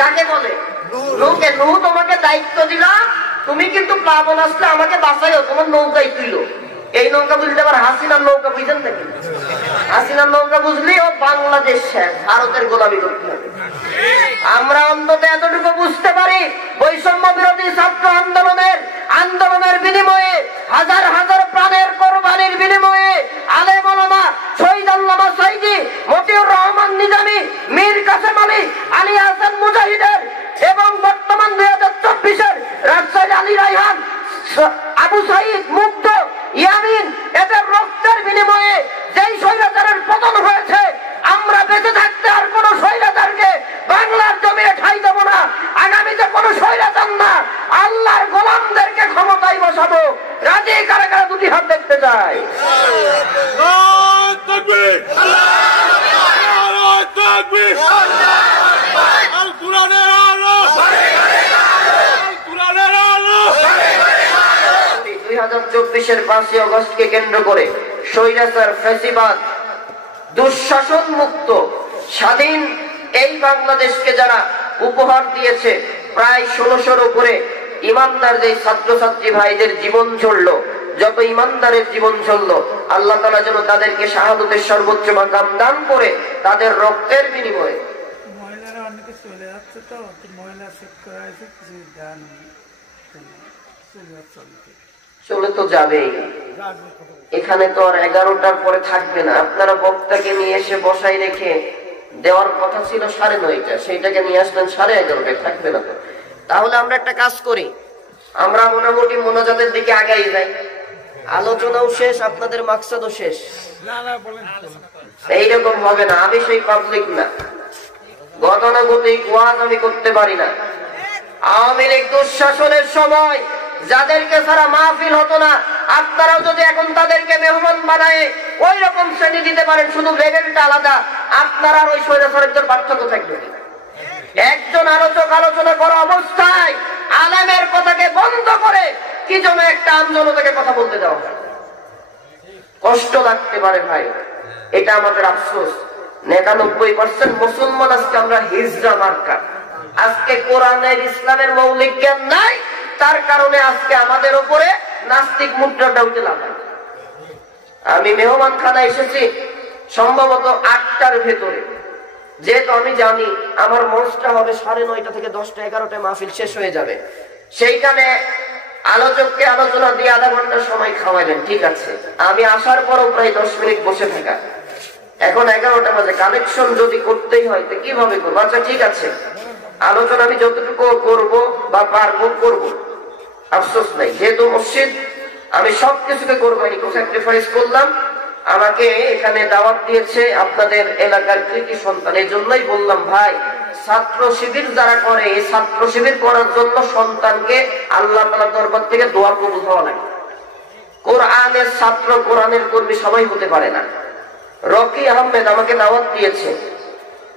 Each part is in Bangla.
কাকে বলে? নৌকে। নৌ তোমাকে দায়িত্ব দিলা, তুমি কিন্তু প্লাবন আসলে আমাকে বাঁচাইও, তোমার নৌকাই তুইল। এই নৌকা বুঝলে আবার হাসিনার নৌকা বুঝেন নাকি? হাসিনার নৌকা বুঝলি ও বাংলাদেশ শেষ, ভারতের গোলামি করতে হবে। আমরা অন্তত এতটুকু বুঝতে পারি, বৈষম্য বিরোধী ছাত্র আন্দোলনের বিনিময়ে, হাজার হাজার প্রাণের কোরবানির বিনিময়ে আলেম ওলামা, শহীদ আল্লামা সাইদি, মতিউর রহমান নিজামী, মীর কাসেম আলী, আলী হাসান মুজাহিদের এবং বর্তমান 2024-এর রাজশাহী আলী রায়হান, আবু সাইদ, মুগ্ধ, ইয়ামিন, এদের রক্তের বিনিময়ে যেই স্বৈরাচারের পতন হয়েছে, আমরা বেঁচে থাকতে আর কোন স্বৈরাচারকে বাংলার জমিনে ঠাঁই দেব না। আগামীতে কোন স্বৈরাচার না, আল্লাহর গোলামদেরকে ক্ষমতায় বসাবো। রাজি কারা কারা দুটি হাত দেখতে চায়? চব্বিশের 5ই অগস্টকে কেন্দ্র করে স্বৈরাচার, ফ্যাসিবাদ, দুঃশাসন মুক্ত স্বাধীন এই বাংলাদেশকে যারা উপহার দিয়েছে, প্রায় 1600-র উপরে ইমানদার যে ছাত্রছাত্রী ভাইদের জীবন চললো, যত ইমানদারের জীবন চললো, আল্লাহ তাআলা যেন তাদেরকে শাহাদাতের সর্বোচ্চ মাকাম দান করে তাদের রক্তের বিনিময়ে। মহিলারা অনেকে চলে যাচ্ছে, তো মহিলা চেক করা হয়েছে, কিছু দান চলে তো যাবেই। এখানে তো আর 11টার পরে থাকবে না। আপনারা বক্তাকে নিয়ে এসে বসাই রেখে দেওয়ার কথা ছিল 9:30, সেইটাকে নিয়ে আসলেন 11:30, থাকবে না তো। তাহলে আমরা একটা কাজ করি, আমরা মোটামুটি মোনাজাতের দিকে আগাই যাই। আলোচনাও শেষ, আপনাদের মাকসাদও শেষ। এইরকম হবে না, আমি সেই পাবলিক না, গতানুগতিক ওয়াজ আমি করতে পারি না। আওয়ামী লীগ দুঃশাসনের সময় যাদেরকে ছাড়া মাহফিল হতো না, আপনারাও যদি এখন তাদেরকে মেহমান বানায় ওই রকম শ্রেণী দিতে পারেন, শুধু লেভেলটা আলাদা, আপনারা ওই স্বৈরাচারের পার্থক্য থাকবে। একজন আলোচক আলোচনা করা অবস্থায় আলেমের কথাকে বন্ধ করে কি জন্য একটা আন্দোলনকে কথা বলতে দেওয়া হয়? কষ্ট লাগতে পারে ভাই, এটা আমাদের আফসোস। 99% মুসলমান আজকে আমরা হিজড়া মার্কা। আজকে কোরআনের ইসলামের মৌলিক জ্ঞান নাই, তার কারণে আজকে আমাদের উপরে নাস্তিক মুদ্রাটা উঠে লাগায়। আমি মেহমান খানা এসেছি সম্ভবত 8টার ভেতরে, যেহেতু আমি জানি আমার মঞ্চটা হবে 9:30 থেকে 10টা 11টায় মাহফিল শেষ হয়ে যাবে, সেইখানে আলোচককে আলোচনা দিয়ে আধা ঘন্টা সময় খাওয়াইলেন, ঠিক আছে। আমি আসার পরও প্রায় 10 মিনিট বসে থাকা, এখন 11টা বাজে, কালেকশন যদি করতেই হয় তো কিভাবে করবো? আচ্ছা ঠিক আছে, আলোচনা আমি যতটুকু করব বা পারবো করব, আফসোস নাই। যেহেতু মসজিদ, আমি সবকিছুকে কোরবানি করে স্যাক্রিফাইস করলাম। আমাকে এখানে দাওয়াত দিয়েছে আপনাদের এলাকার কৃতি সন্তান, এই জন্যই বললাম ভাই, ছাত্র শিবির যারা করে, এই ছাত্র শিবির করার জন্য সন্তানকে আল্লাহ তাআলার দরবার থেকে দোয়া কবুল হওয়া লাগে। কোরআনের ছাত্র, কোরআনের কর্মী সবাই হতে পারে না। রকি আহমেদ আমাকে দাওয়াত দিয়েছে,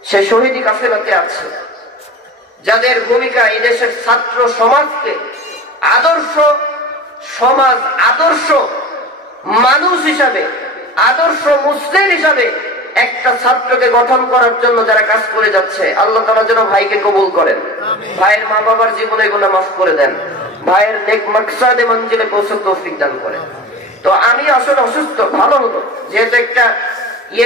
সে শহীদি কাফেলাতে আছে, যাদের ভূমিকা এই দেশের ছাত্র সমাজকে আদর্শ সমাজ, আদর্শ মানুষ হিসাবে, আদর্শ মুসলিম হিসাবে একটা ছাত্রকে গঠন করার জন্য যারা কাজ করে যাচ্ছে, আল্লাহ তাআলা যেন ভাইকে কবুল করেন, ভাইয়ের মা বাবার জীবনে গুনাহ মাফ করে দেন, ভাইয়ের নেক মাকসাদে মঞ্জিলে পৌঁছার তৌফিক দান করেন। তো আমি আসলে অসুস্থ, ভালো হলো যেহেতু একটা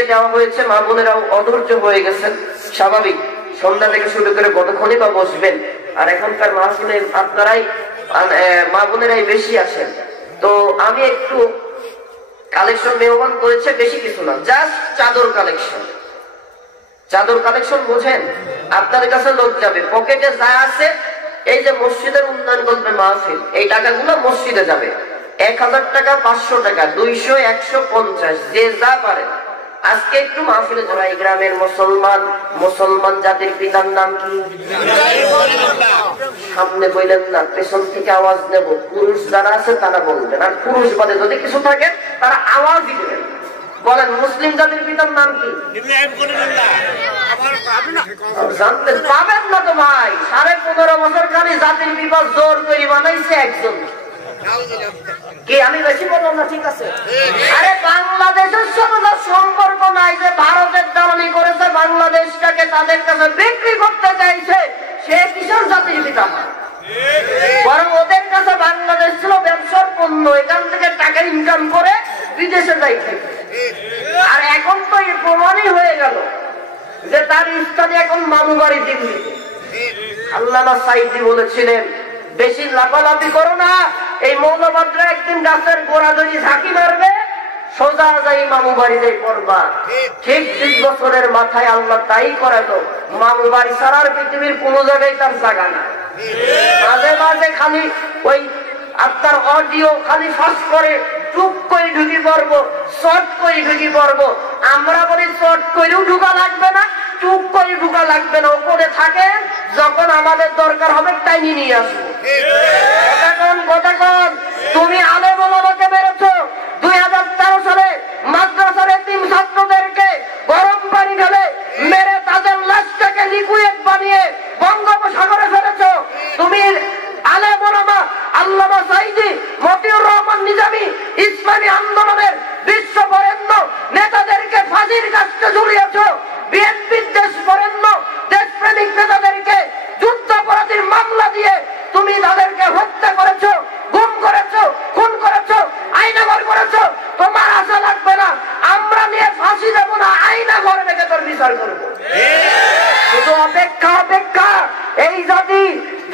দেওয়া হয়েছে, মা বোনেরাও অধৈর্য হয়ে গেছেন, স্বাভাবিক। সন্ধ্যা থেকে শুরু করে কতক্ষণই বা বসবেন, আর এখনকার মাহফিলে আপনারাই মা বোনেরাই বেশি আছেন। তো আমি একটু কালেকশন মেহমান করেছে, বেশি কিছু না, জাস্ট চাদর কালেকশন। চাদর কালেকশন বোঝেন? আপনাদের কাছে লোক যাবে, পকেটে যা আছে, এই যে মসজিদের উন্নয়ন করবে মাহফিল, এই টাকাগুলো মসজিদে যাবে। 1000 টাকা, 500 টাকা, 200, 150, যে যা পারে। আজকে একটু মাহফিলে যারা এই গ্রামের মুসলমান জাতির পিতার নাম কি? সামনে বললেন না, পেছন থেকে আওয়াজ নেব। পুরুষ যারা আছে তারা বলবেন, আর পুরুষ বাদে যদি কিছু থাকে তারা আওয়াজই দেবেন। বলেন, মুসলিম জাতির পিতার নাম কি? জানতে পাবেন না তো ভাই, 15.5 বছর খালি জাতির পিতা জোর করে বানাইছে একজন। কি আমি বেশি বললাম না? ঠিক আছে। আরে বাংলাদেশের সাথে সম্পর্ক নাই, যে ভারতের দালালি করেছে, বাংলাদেশটাকে তাদের কাছে বিক্রি করতে চাইছে, সে মামু বাড়ি দিল্লিতে। আল্লামা সাইদি বলেছিলেন, বেশি লাফালাফি করো না, এই মৌলবাদরা একদিন গাছের গোড়া ধরে ঝাঁকি মারবে, সোজা যাই মামু বাড়ি যাই পড়বা। ঠিক 30 বছরের মাথায় আল্লাহ তাই করালো। মামু বাড়ি ছাড়ার পৃথিবীর কোন জায়গায় তার জায়গা না। মাঝে মাঝে খালি ওই আপনার অডিও খালি ফাঁস করে টুক করে ঢুকি পড়বো, শর্ট করে ঢুকি পড়বো। আমরা বলি শর্ট করেও ঢুকা লাগবে না, টুক করে ঢুকা লাগবে না, ওপরে থাকে, যখন আমাদের দরকার হবে টাইনি নিয়ে আসবো। কতক্ষণ তুমি আলেম ওলামাকে বেরোছো, 2013 সালে মাদ্রাসার এতিম ছাত্রদেরকে গরম পানি ঢেলে মেরে তাদের লাশটাকে লিকুইড বানিয়ে বঙ্গোপসাগরে ফেলেছো। তুমি আলেম ওলামা আল্লামা সাইদি, মতিউর রহমান নিজামী, ইসলামী আন্দোলনের বিশ্ব বরেণ্য নেতাদেরকে ফাঁসির কাছে ঝুলিয়েছো। বিএনপির দেশ বরেণ্য দেশপ্রেমিক নেতাদেরকে যুদ্ধাপরাধীর মামলা দিয়ে তুমি তাদেরকে হত্যা করেছো, গুম করেছো, খুন করেছো, আইনাঘর করেছো। তোমার আশা লাগবে না, আমরা নিয়ে ফাঁসি দেব না, আইনাঘরে রেখে তোর বিচার করবো। শুধু অপেক্ষা অপেক্ষা। এই জাতি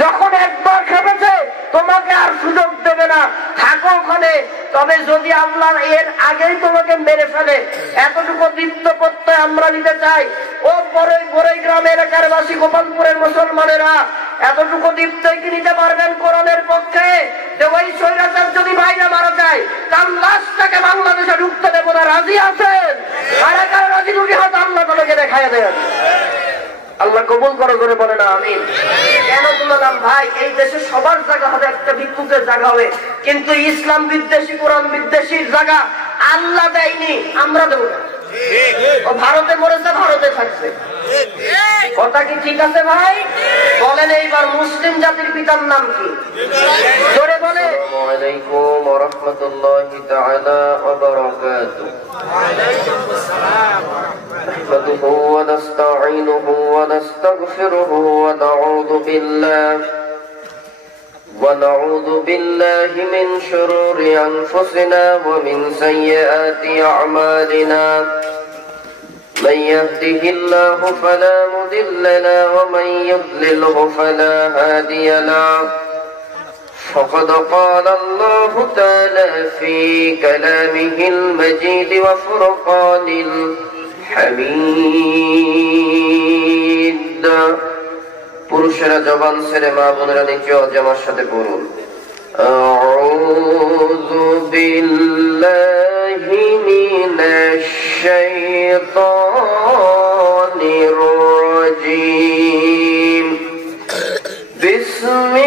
যখন একবার খেপেছে তোমাকে আর সুযোগ দেবে না, থাকো ওখানে। তবে যদি আল্লাহ এর আগেই তোমাকে মেরে ফেলে, এতটুকু দীপ্ত প্রত্যয় আমরা নিতে চাই। ও বড়ই গ্রাম এলাকার বাসী, গোপালপুরের মুসলমানেরা, এতটুকু দীপ্তই কি নিতে পারবেন কোরআনের পক্ষে যে ওই স্বৈরাচার যদি বাইরে মারা যায় তার লাশটাকে বাংলাদেশে ঢুকতে দেব না? রাজি আছেন? কারা কারা রাজি? দুটি হাত আল্লাহ তোমাকে দেখায় দেন। আল্লাহ কবুল করো, করে বলে না আমিন। কেন বললাম ভাই, এই দেশে সবার জায়গা হবে, একটা ভিক্ষুকের জায়গা হবে, কিন্তু ইসলাম বিদ্বেষী কোরআন বিদ্বেষীর জায়গা আল্লাহ দেয়নি, আমরা দেবো না। ও ভারতে মরেছে, ভারতে থাকছে, কথা কি ঠিক আছে ভাই? বলেন এইবার মুসলিম জাতির পিতার নাম কি? জোরে বলে। আসসালামু আলাইকুম ওয়া রাহমাতুল্লাহি তাআলা ওয়া বারাকাতুহু। نحمده ونستعينه ونستغفره ونعوذ بالله من شرور أنفسنا ومن سيئات أعمالنا. من يهده الله فلا مضل له ومن يضلله فلا هادي له. فقد قال الله تعالى في كلامه المجيد وفرقان الحميد. পুরুষেরা জবান ছেড়ে মা বোনেরা নিচে জামার সাথে পড়ুন, আউযু বিল্লাহি মিনাশ শাইতানির রাজীম। বিসমিল্লাহির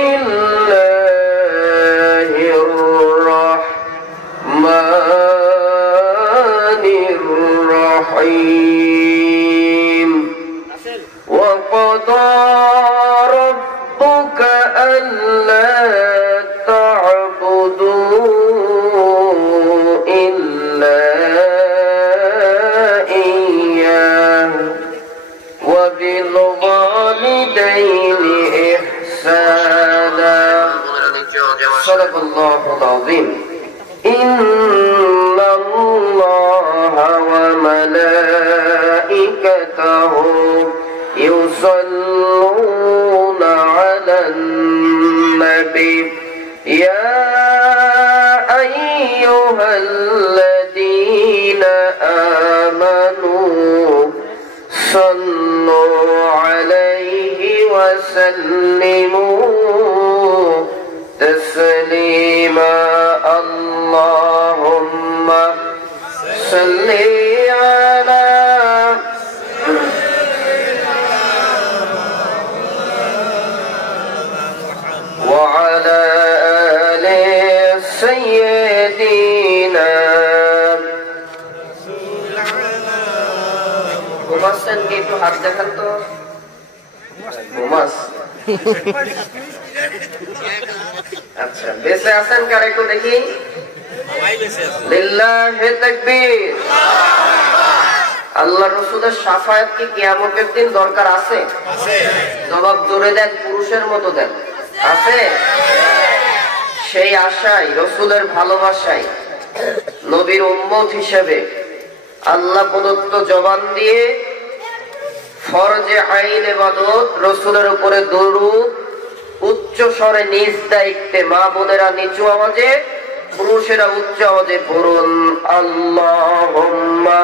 রাহমানির রাহিম। ওয়া ক্বাদা ربك ألا تعبدوا إلا إياه وبالوالدين إحسانا. صدق الله العظيم. إن الله وملائكته يصلون على النبي يا أيها الذين آمنوا صلوا عليه وسلموا تسليما. اللهم صل على وعلى آل سيدنا. ঘুমাচ্ছেন কি? একটু হাত দেখান তো। ঘুমাস? আচ্ছা, বেঁচে আছেন কার একটু দেখি? লিল্লাহি তাকবীর। আল্লাহ রাসূলের শাফায়াত কি কিয়ামতের দিন দরকার আছে? জবাব জোরে দেন, পুরুষের মতো দেন। আছে? সেই আশায়, রাসূলের ভালোবাসায়, নবীর উম্মত হিসেবে আল্লাহ প্রদত্ত জবান দিয়ে ফরজে আইন ইবাদত, রাসূলের উপরে দরুদ উচ্চ স্বরে নিজ দায়িত্বে, মা বোনেরা নিচু আওয়াজে, পুরুষেরা উচ্চ আওয়াজে পড়ুন আল্লাহুম্মা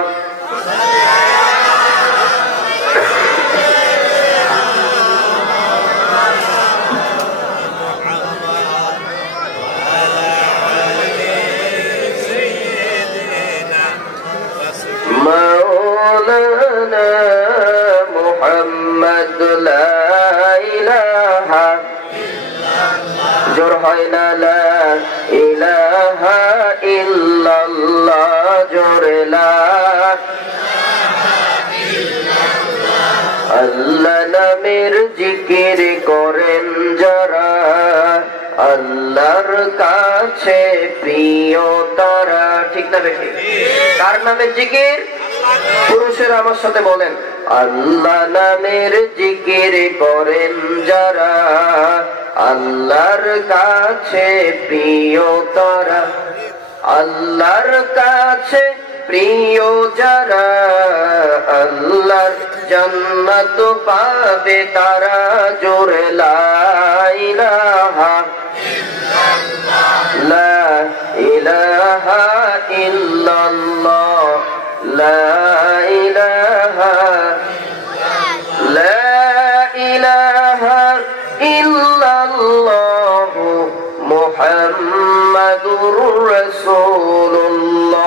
মাওলানা মুহাম্মদ লা ইলাহা ইল্লাল্লাহ, জোর হয় না লা ইলাহা ইল্লাল্লাহ, জোরে লা আল্লাহ নামের জিকির করেন যারা, আল্লাহর কাছে প্রিয় তারা। ঠিক না বেশি? কার নামের জিকির? পুরুষেরা আমার সাথে বলেন, আল্লাহ নামের জিকির করেন যারা, আল্লাহর কাছে প্রিয় তারা, আল্লাহর কাছে প্রিয় যারা, আল্লাহর জান্নাত পাবে তারা, জোরে লা ইলাহা ইল্লাল্লাহ, লা ইলাহা ইল্লাল্লাহ, লা ইলাহা লা ইলাহা ইল্লাল্লাহ মুহাম্মাদুর রাসূলুল্লাহ,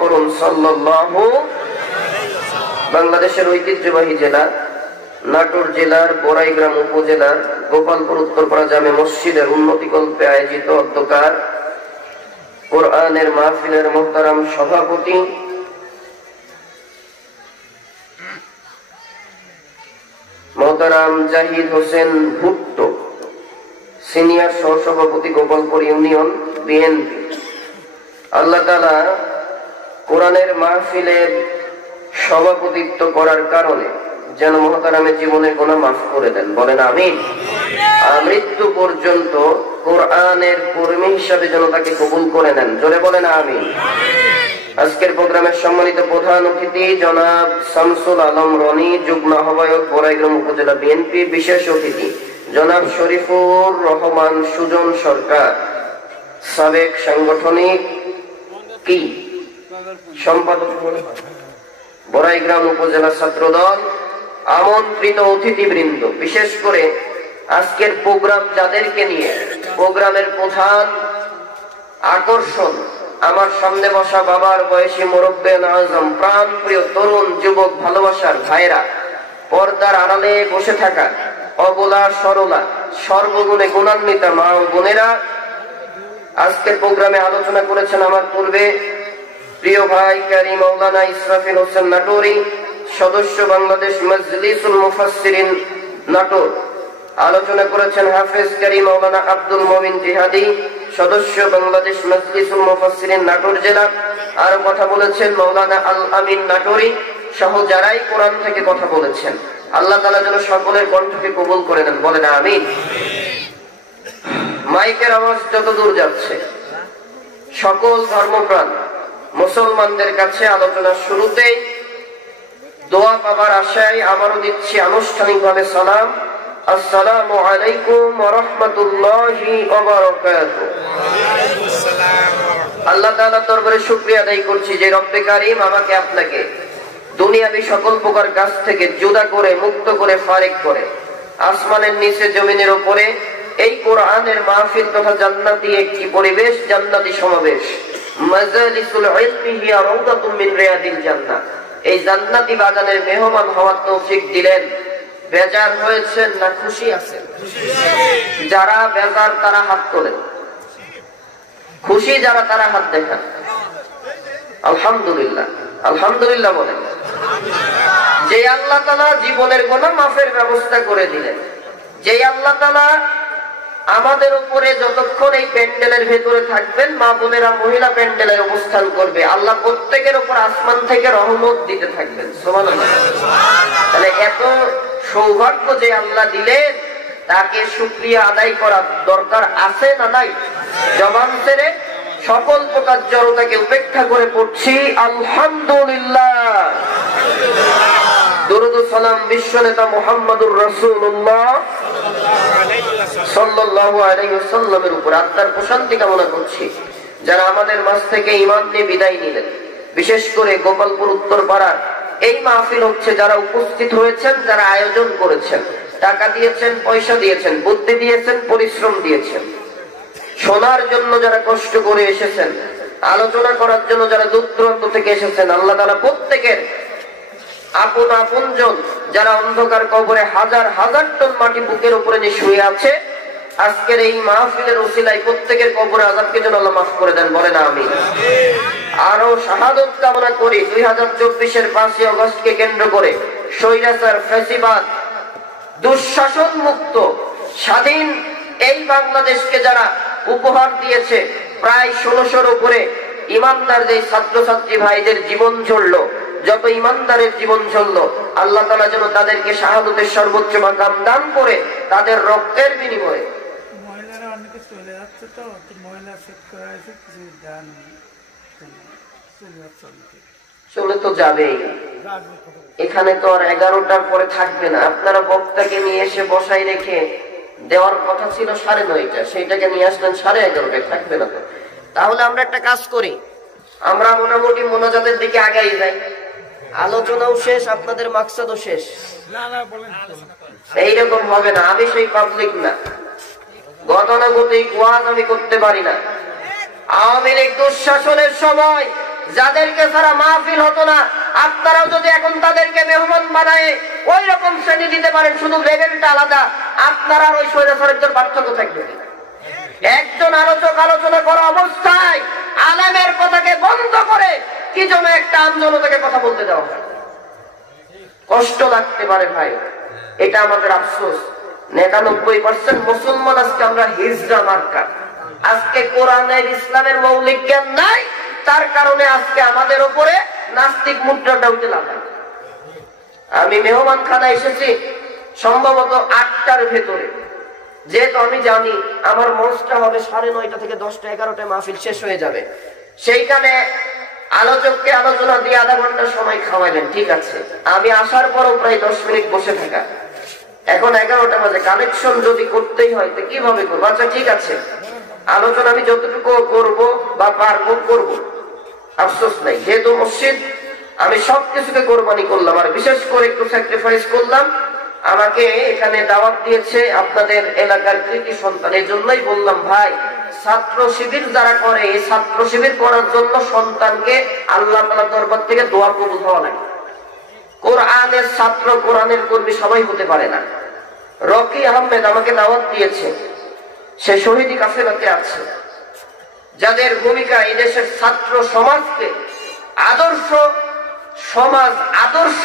করুন সাল্লাল্লাহু। বাংলাদেশের ঐতিহ্যবাহী জেলা নাটোর জেলার বড়াইগ্রাম উপজেলার গোপালপুর উত্তরপাড়া জামে মসজিদের উন্নতিকল্পে আয়োজিত অধ্যকার কোরআনের মাহফিলের মোহতারাম সভাপতি মোহতারাম জাহিদ হোসেন ভুট্টো, সিনিয়র সহসভাপতি গোপালপুর ইউনিয়ন বিএনপি। আল্লাহ তাআলা কোরআনের মাহফিলের সভাপতিত্ব করার কারণে যেন মোহতারামের জীবনের গুনাহ মাফ করে দেন, বলেন আমিন। মৃত্যু পর্যন্ত কোরআনের কর্মী হিসাবে যেন তাকে কবুল করে নেন, জোরে বলেন আমিন। আজকের প্রোগ্রামের সম্মানিত প্রধান অতিথি জনাব শামসুল আলম রনি, যুগ্ম আহ্বায়ক বড়াইগ্রাম উপজেলা বিএনপি। বিশেষ অতিথি জনাব শরীফুর রহমান সুজন সরকার, সাবেক সাংগঠনিক কি সম্পাদক বড়াইগ্রাম উপজেলা ছাত্রদল। আমন্ত্রিত অতিথিবৃন্দ, বিশেষ করে আজকের প্রোগ্রাম যাদেরকে নিয়ে, প্রোগ্রামের প্রধান আকর্ষণ আমার সামনে বসা বাবার বয়সী মুরব্বিয়ান আজম, প্রাণ প্রিয় তরুণ যুবক ভালোবাসার ভাইরা, পর্দার আড়ালে বসে থাকা অবলা সরলা সর্বগুণে গুণান্বিতা মা ও বোনেরা। আজকের প্রোগ্রামে আলোচনা করেছেন আমার পূর্বে প্রিয় ভাই কারি মাওলানা ইসরাফিল হোসেন নাটোরি, সদস্য বাংলাদেশ মাজলিসুল মুফাসসিরিন নাটোর। আলোচনা করেছেন হাফেজ কারি মাওলানা আব্দুল মুমিন জিহাদি, সদস্য বাংলাদেশ মাজলিসুল মুফাসসিরিন নাটোর জেলা। আর কথা বলেছেন মাওলানা আল আমিন নাটোরি সহ যারাই কোরআন থেকে কথা বলেছেন। আল্লাহ তাআলা যেন সকলের কণ্ঠকে কবুল করে নেন, বলেন আমিন। মাইকের আওয়াজ যত দূর যাচ্ছে, সকল ধর্মপ্রাণ মুসলমানদের কাছে আলোচনার শুরুতেই দোয়া পাবার আশায় আবারও দিচ্ছি আনুষ্ঠানিকভাবে সালাম। আসসালামু আলাইকুম ওয়া রাহমাতুল্লাহি ওয়া বারাকাতুহু। আল্লাহ তাআলার দরবারে শুকরিয়া আদায় করছি যে রব্বে কারীম আমাকে আপনাকে দুনিয়াবী সকল প্রকার কাজ থেকে জুদা করে, মুক্ত করে, ফারিক করে আসমানের নিচে জমিনের উপরে এই কোরআনের মাহফিল তথা জান্নাতি একটি পরিবেশ, জান্নাতি সমাবেশ, মাজালিসুল ইলমি হিয়া রাউদাতুম মিন রিয়াদিল জান্নাহ, এই জান্নাতি বাগানের মেহমান হওয়ার তৌফিক দিলেন। বেজার হয়েছেন না খুশি আছেন? যারা বেজার তারা হাত তোলেন, খুশি যারা তারা হাত দেখান। আলহামদুলিল্লাহ, আলহামদুলিল্লাহ বলেন। যে আল্লাহ তাআলা জীবনের গুনাহ মাফের ব্যবস্থা করে দিলেন, যে আল্লাহ তাআলা আমাদের উপরে যতক্ষণ এই প্যান্ডেলের ভেতরে থাকবেন, মা বোনেরা মহিলা প্যান্ডেলের অবস্থান করবে, আল্লাহ প্রত্যেকের উপর আসমান থেকে রহমত দিতে থাকবেন। সুবহানাল্লাহ। তাহলে এত সৌভাগ্য যে আল্লাহ দিলেন, তাকে শুকরিয়া আদায় করার দরকার আছে না নাই? জবান ছেড়ে সকল প্রকার জড়তাকে উপেক্ষা করে পড়ছি আলহামদুলিল্লাহ। দরুদ ও সালাম বিশ্ব নেতা মুহাম্মদুর রাসূলুল্লাহ সাল্লাল্লাহু আলাইহি ওয়াসাল্লামের উপর আত্মার প্রশান্তি কামনা করছি। যারা আমাদের মাঝ থেকে ঈমান নিয়ে বিদায় নিলেন, বিশেষ করে গোপালপুর উত্তরপাড়ার এই মাহফিল হচ্ছে যারা উপস্থিত হয়েছেন, যারা আয়োজন করেছেন, টাকা দিয়েছেন, পয়সা দিয়েছেন, বুদ্ধি দিয়েছেন, পরিশ্রম দিয়েছেন, শোনার জন্য যারা কষ্ট করে এসেছেন, আলোচনা করার জন্য যারা দূর দূরান্ত থেকে এসেছেন, আল্লাহ তাআলা প্রত্যেকের আপন আপনজন যারা অন্ধকার কবরে হাজার হাজার টন মাটি বুকের উপরে নিয়ে শুয়ে আছে, আজকের এই মাহফিলের ওসিলায় প্রত্যেকের কবরে আযাবকে যেন আল্লাহ মাফ করে দেন, বলেন আমিন। আরো শাহাদত কামনা করি 2024-এর 5ই আগস্টকে কেন্দ্র করে স্বৈরাচার, ফ্যাসিবাদ, দুঃশাসন মুক্ত স্বাধীন এই বাংলাদেশকে যারা উপহার দিয়েছে, প্রায় 1600-র উপরে ইমানদার যে ছাত্রছাত্রী ভাইদের জীবন ঝরলো, যত ইমানদারের জীবন ঝরলো, আল্লাহ তাআলা যেন তাদেরকে শাহাদতের সর্বোচ্চ মাকাম দান করে তাদের রক্তের বিনিময়ে। মহিলারা অনেকে চলে যাচ্ছে তো, মহিলা সেট করা হয়েছে, কিছু দান চলে তো যাবেই। এখানে তো আর 11টার পরে থাকবে না। আপনারা বক্তাকে নিয়ে এসে বসাই রেখে দেওয়ার কথা ছিল 9:30, সেইটাকে নিয়ে আসলেন 11:30, থাকবে না তো। তাহলে আমরা একটা কাজ করি, আমরা মোটামুটি মোনাজাতের দিকে আগাই যাই, আলোচনাও শেষ, আপনাদের মাকসাদও শেষ। এইরকম হবে না, আমি সেই পাবলিক না, গতানুগতিক ওয়াজ আমি করতে পারি না। আওয়ামী লীগ দুঃশাসনের সময় যাদেরকে ছাড়া মাহফিল হতো না, আপনারাও যদি এখন তাদেরকে মেহমান বানায় ওই রকম শ্রেণী দিতে পারেন, শুধু লেভেলটা আলাদা, আপনারা ওই স্বৈরাচারের পার্থক্য থাকবে। একজন আলোচক আলোচনা করা অবস্থায় আলেমের কথাকে বন্ধ করে কি জন্য একটা আন্দোলনকে কথা বলতে দেওয়া হয়? কষ্ট লাগতে পারে ভাই, এটা আমাদের আফসোস। 99% মুসলমান আজকে আমরা হিজড়া মার্কা। আজকে কোরআনের ইসলামের মৌলিক জ্ঞান নাই, তার কারণে আজকে আমাদের উপরে নাস্তিক মুদ্রাটা উঠে লাগায়। আমি মেহমান খানা এসেছি সম্ভবত 8টার ভেতরে, যেহেতু আমি জানি আমার মঞ্চটা হবে 9:30 থেকে 10টা 11টায় মাহফিল শেষ হয়ে যাবে, সেইখানে আলোচককে আলোচনা দিয়ে আধা ঘন্টা সময় খাওয়াইলেন, ঠিক আছে। আমি আসার পরও প্রায় 10 মিনিট বসে থাকা, এখন 11টা বাজে, কালেকশন যদি করতেই হয় তো কিভাবে করবো? আচ্ছা ঠিক আছে, আলোচনা আমি যতটুকু করব বা পারবো করব, আফসোস নাই। যেহেতু মসজিদ, আমি সবকিছুকে কোরবানি করলাম, আর বিশেষ করে একটু স্যাক্রিফাইস করলাম। আমাকে এখানে দাওয়াত দিয়েছে আপনাদের এলাকার কৃতি সন্তান, এই জন্যই বললাম ভাই, ছাত্র শিবির যারা করে, এই ছাত্র শিবির করার জন্য সন্তানকে আল্লাহ তাআলার দরবার থেকে দোয়া কবুল হওয়া লাগে। কোরআনের ছাত্র, কোরআনের কর্মী সবাই হতে পারে না। রকি আহমেদ আমাকে দাওয়াত দিয়েছে, সে শহীদি কাফেলাতে আছে, যাদের ভূমিকা এই দেশের ছাত্র সমাজকে আদর্শ সমাজ, আদর্শ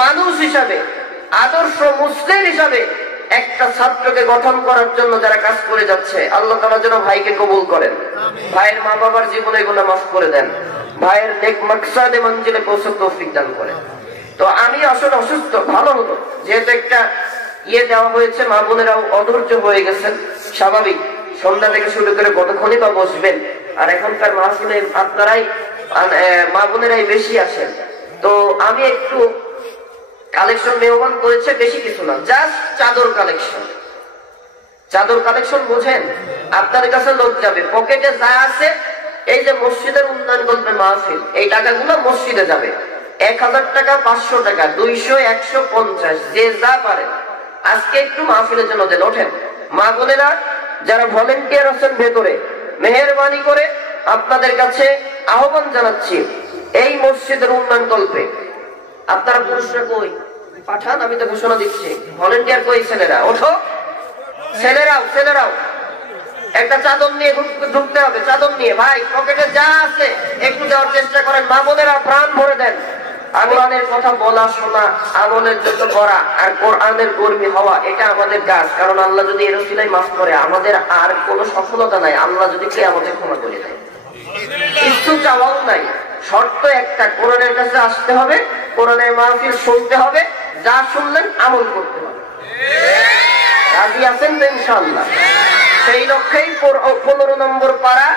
মানুষ হিসাবে, আদর্শ মুসলিম হিসাবে একটা ছাত্রকে গঠন করার জন্য যারা কাজ করে যাচ্ছে, আল্লাহ তাআলা যেন ভাইকে কবুল করেন, ভাইয়ের মা বাবার জীবনে গুনাহ মাফ করে দেন, ভাইয়ের নেক মাকসাদে মঞ্জিলে পৌঁছাতে তৌফিক দান করেন। তো আমি আসলে অসুস্থ, ভালো হলো যেহেতু একটা দেওয়া হয়েছে, মা বোনেরাও অধৈর্য হয়ে গেছেন, স্বাভাবিক। সন্ধ্যা থেকে শুরু করে কতক্ষণই বা বসবেন, আর এখনকার মাহফিলে আপনারাই মা বোনেরাই বেশি আসেন। তো আমি একটু কালেকশন মেহমান করেছে, বেশি কিছু না, জাস্ট চাদর কালেকশন। চাদর কালেকশন বোঝেন? আপনাদের কাছে লোক যাবে, পকেটে যা আছে, এই যে মসজিদের উন্নয়ন করবে মাহফিল, এই টাকাগুলো মসজিদে যাবে। 1000 টাকা, 500 টাকা, 200, 150, যে যা পারে আজকে একটু মাহফিলের জন্য দেন। ওঠেন মা বোনেরা, যারা ভলেন্টিয়ার আছেন ভেতরে, মেহেরবানি করে আপনাদের কাছে আহ্বান জানাচ্ছি, এই মসজিদের উন্নয়ন কল্পে আপনারা পুরুষরা কই পাঠান, আমি তো ঘোষণা দিচ্ছি, ভলেন্টিয়ার কই? ছেলেরা ওঠো, ছেলেরাও একটা চাদর নিয়ে ঢুকতে হবে, চাদর নিয়ে। ভাই পকেটে যা আছে একটু দেওয়ার চেষ্টা করেন, মা বোনেরা প্রাণ ভরে দেন। কোরআনের কথা বলা, শোনা, আমলের যত করা, আর কোরআনের কর্মী হওয়া, এটা আমাদের কাজ। কারণ আল্লাহ যদি এর উসিলায় মাফ করে, আমাদের আর কোনো সফলতা নাই। আল্লাহ যদি কিয়ামতে ক্ষমা করে দেয়, কিছু চাওয়াও নাই, শর্ত একটা, কোরআনের কাছে আসতে হবে, কোরআনের মাহফিল শুনতে হবে, যা শুনলেন আমল করতে হবে। রাজি আছেন তো ইনশাআল্লাহ? সেই লক্ষ্যেই 15 নম্বর পারা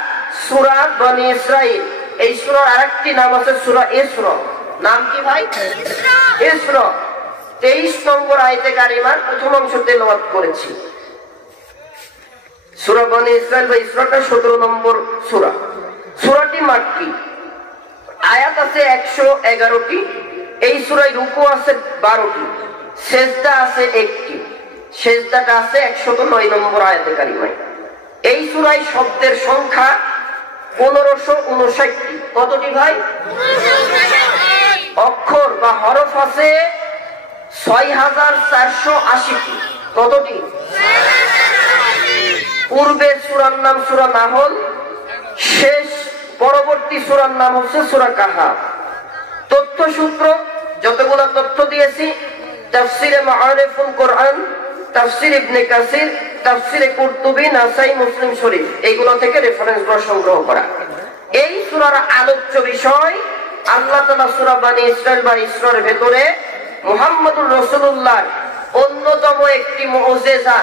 সূরা বনী ইসরাঈল, এই সূরার আরেকটি নাম আছে সূরা ইসরা। নাম কি ভাই? ইসরা 23 নম্বর আয়াতে কারিমার প্রথম অংশ তেলাওয়াত করেছি। সূরা বনী ইসরাইল বা ইসরাটা 17 নম্বর সূরা। সূরাটি মাক্কি, আয়াত আছে 111টি। এই সূরায় রুকু আছে 12টি, সিজদা আছে 1টি। সিজদাটা আছে 109 নম্বর আয়াতে কারিমায়। এই সূরায় শব্দের সংখ্যা 1559টি। কতটি ভাই? অক্ষর বা হরফ আছে 6480টি। কতটি? পূর্বে সূরার নাম সূরা নাহল, শেষ পরবর্তী সূরার নাম হচ্ছে সূরা কাহাফ। তথ্য সূত্র যতগুলো তথ্য দিয়েছি, তাফসিরে মাআরিফুল কোরআন, তাফসির ইবনে কাসির, তাফসিরে কুরতুবী, নাসাই, মুসলিম শরীফ, এইগুলো থেকে রেফারেন্স গুলো সংগ্রহ করা। এই সূরার আলোচ্য বিষয় আল্লাহ তাআলা সূরা বনী ইসরাইল বা ইসরার ভেতরে মুহাম্মদুর রাসূলুল্লাহর অন্যতম একটি মুজিজা,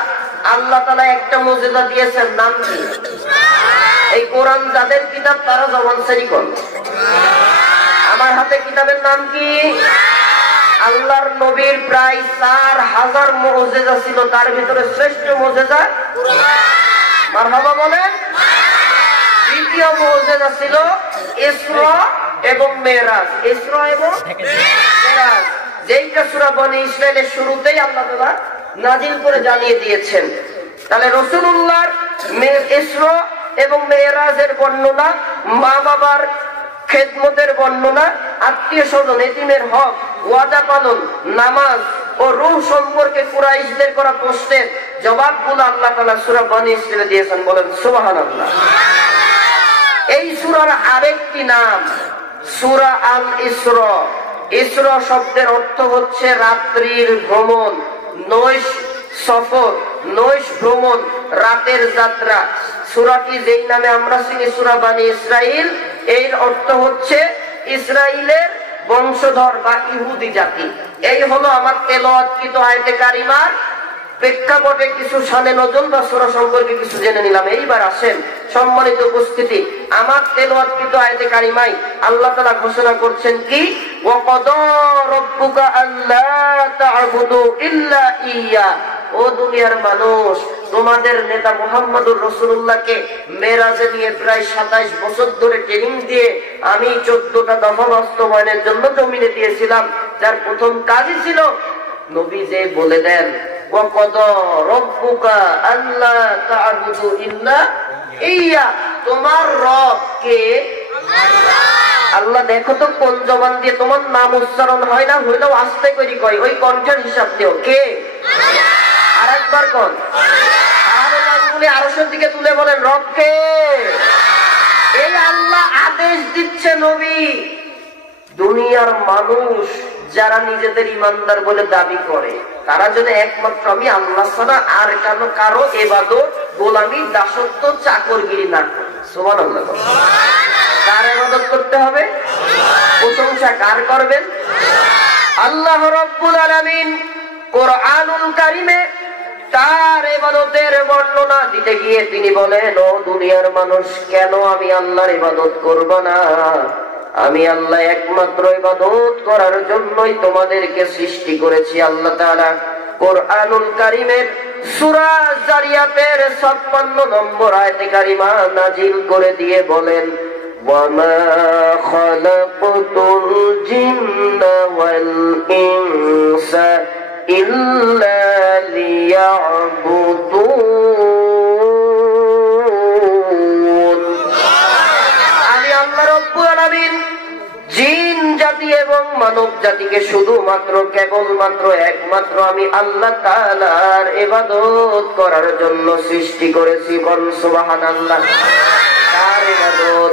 আল্লাহ তাআলা একটা মুজিজা দিয়েছেন, নাম কি? এই কোরআন যাদের কিতাব তারা জবান সারি করে। আমার হাতে কিতাবের নাম কি? আল্লাহর নবীর প্রায় 4000 মুজিজা ছিল, তার ভিতরে শ্রেষ্ঠ মুজিজা কোরআন। মারহাবা বলেন। দ্বিতীয় মুজিজা ছিল ইসরা এবং মেরাজ। ইসরা এবং মেরাজ, যেইটা সূরা বনী ইসরাইলের শুরুতেই আল্লাহ তাআলা নাজিল করে জানিয়ে দিয়েছেন। তাহলে রাসূলুল্লাহর ইসরা এবং মেরাজের বর্ণনা, মা বাবার খেদমতের বর্ণনা, আত্মীয় স্বজন, এতিমের হক, ওয়াদা পালন, নামাজ ও রূহ সম্পর্কে কুরাইশদের করা প্রশ্নের জবাবগুলো আল্লাহ তাআলা সূরা বনী ইসরাইলে দিয়েছেন। বলেন সুবহানাল্লাহ। এই সূরার আরেকটি নাম সূরা আল ইসরা। ইসরা শব্দের অর্থ হচ্ছে রাত্রির ভ্রমণ, নৈশ সফর, নৈশ ভ্রমণ, রাতের যাত্রা। সূরাটি যেই নামে আমরা চিনি সূরা বনী ইসরাইল, এর অর্থ হচ্ছে ইসরাইলের বংশধর বা ইহুদি জাতি। এই হলো আমার তেলাওয়াতকৃত আয়াতে কারিমার প্রেক্ষাপটে কিছু শানে নজুল বা সূরা সম্পর্কে কিছু জেনে নিলাম। এইবার আসেন সম্মানিত উপস্থিতি, আমার তেলাওয়াতকৃত আয়াতে কারিমায় আল্লাহ তাআলা ঘোষণা করছেন কি? ওয়াকাদা রাব্বুকা আল্লা তা'বুদু ইল্লা ইয়্যা। ও দুনিয়ার মানুষ, তোমাদের নেতা মুহাম্মদুর রাসূলুল্লাহকে মেরাজে নিয়ে প্রায় 27 বছর ধরে ট্রেনিং দিয়ে আমি 14টা দফা বাস্তবায়নের জন্য জমিনে দিয়েছিলাম, যার প্রথম কাজই ছিল নবী যে বলে দেন ওয়াকাদা রাব্বুকা আল্লা তা'বুদু ইল্লা ইয়্যা, তোমার রব কে? আল্লাহ। দেখো তো কোন জবান দিয়ে তোমার নাম উচ্চারণ হয় না, হইলেও আস্তে করে কয়, ওই কণ্ঠের হিসাব দিও, কে? আরেকবার কোন? আরশের দিকে তুলে বলেন, রব কে? এই আল্লাহ আদেশ দিচ্ছে নবী। দুনিয়ার মানুষ যারা নিজেদের ইমানদার বলে দাবি করে, তারা যেন একমাত্র আমি আল্লাহ ছাড়া আর কারো ইবাদত, গোলামি, দাসত্ব, চাকরগিরি না করে। সুবহানাল্লাহ। কার ইবাদত করতে হবে? প্রশংসা কার করবেন? আল্লাহ রাব্বুল আলামিন কোরআনুল কারীমে তার ইবাদতের বর্ণনা দিতে গিয়ে তিনি বলেন, ও দুনিয়ার মানুষ, কেন আমি আল্লাহর ইবাদত করব না? আমি আল্লাহ একমাত্র ইবাদত করার জন্যই তোমাদেরকে সৃষ্টি করেছি। আল্লাহ তাআলা কোরআনুল কারীমের সূরা জারিয়াতের 56 নম্বর আয়াতে কারিমা নাজিল করে দিয়ে বলেন, ওয়ামা খালাকতুল জিন্না ওয়াল ইনসা ইল্লা লিয়াবুদুন। আমি আল্লাহ রাব্বুল আলামিন জিন জাতি এবং মানব জাতিকে শুধুমাত্র, কেবলমাত্র, একমাত্র আমি আল্লাহ তাআলার ইবাদত করার জন্য সৃষ্টি করেছি। বল সুবহানাল্লাহ। কার ইবাদত?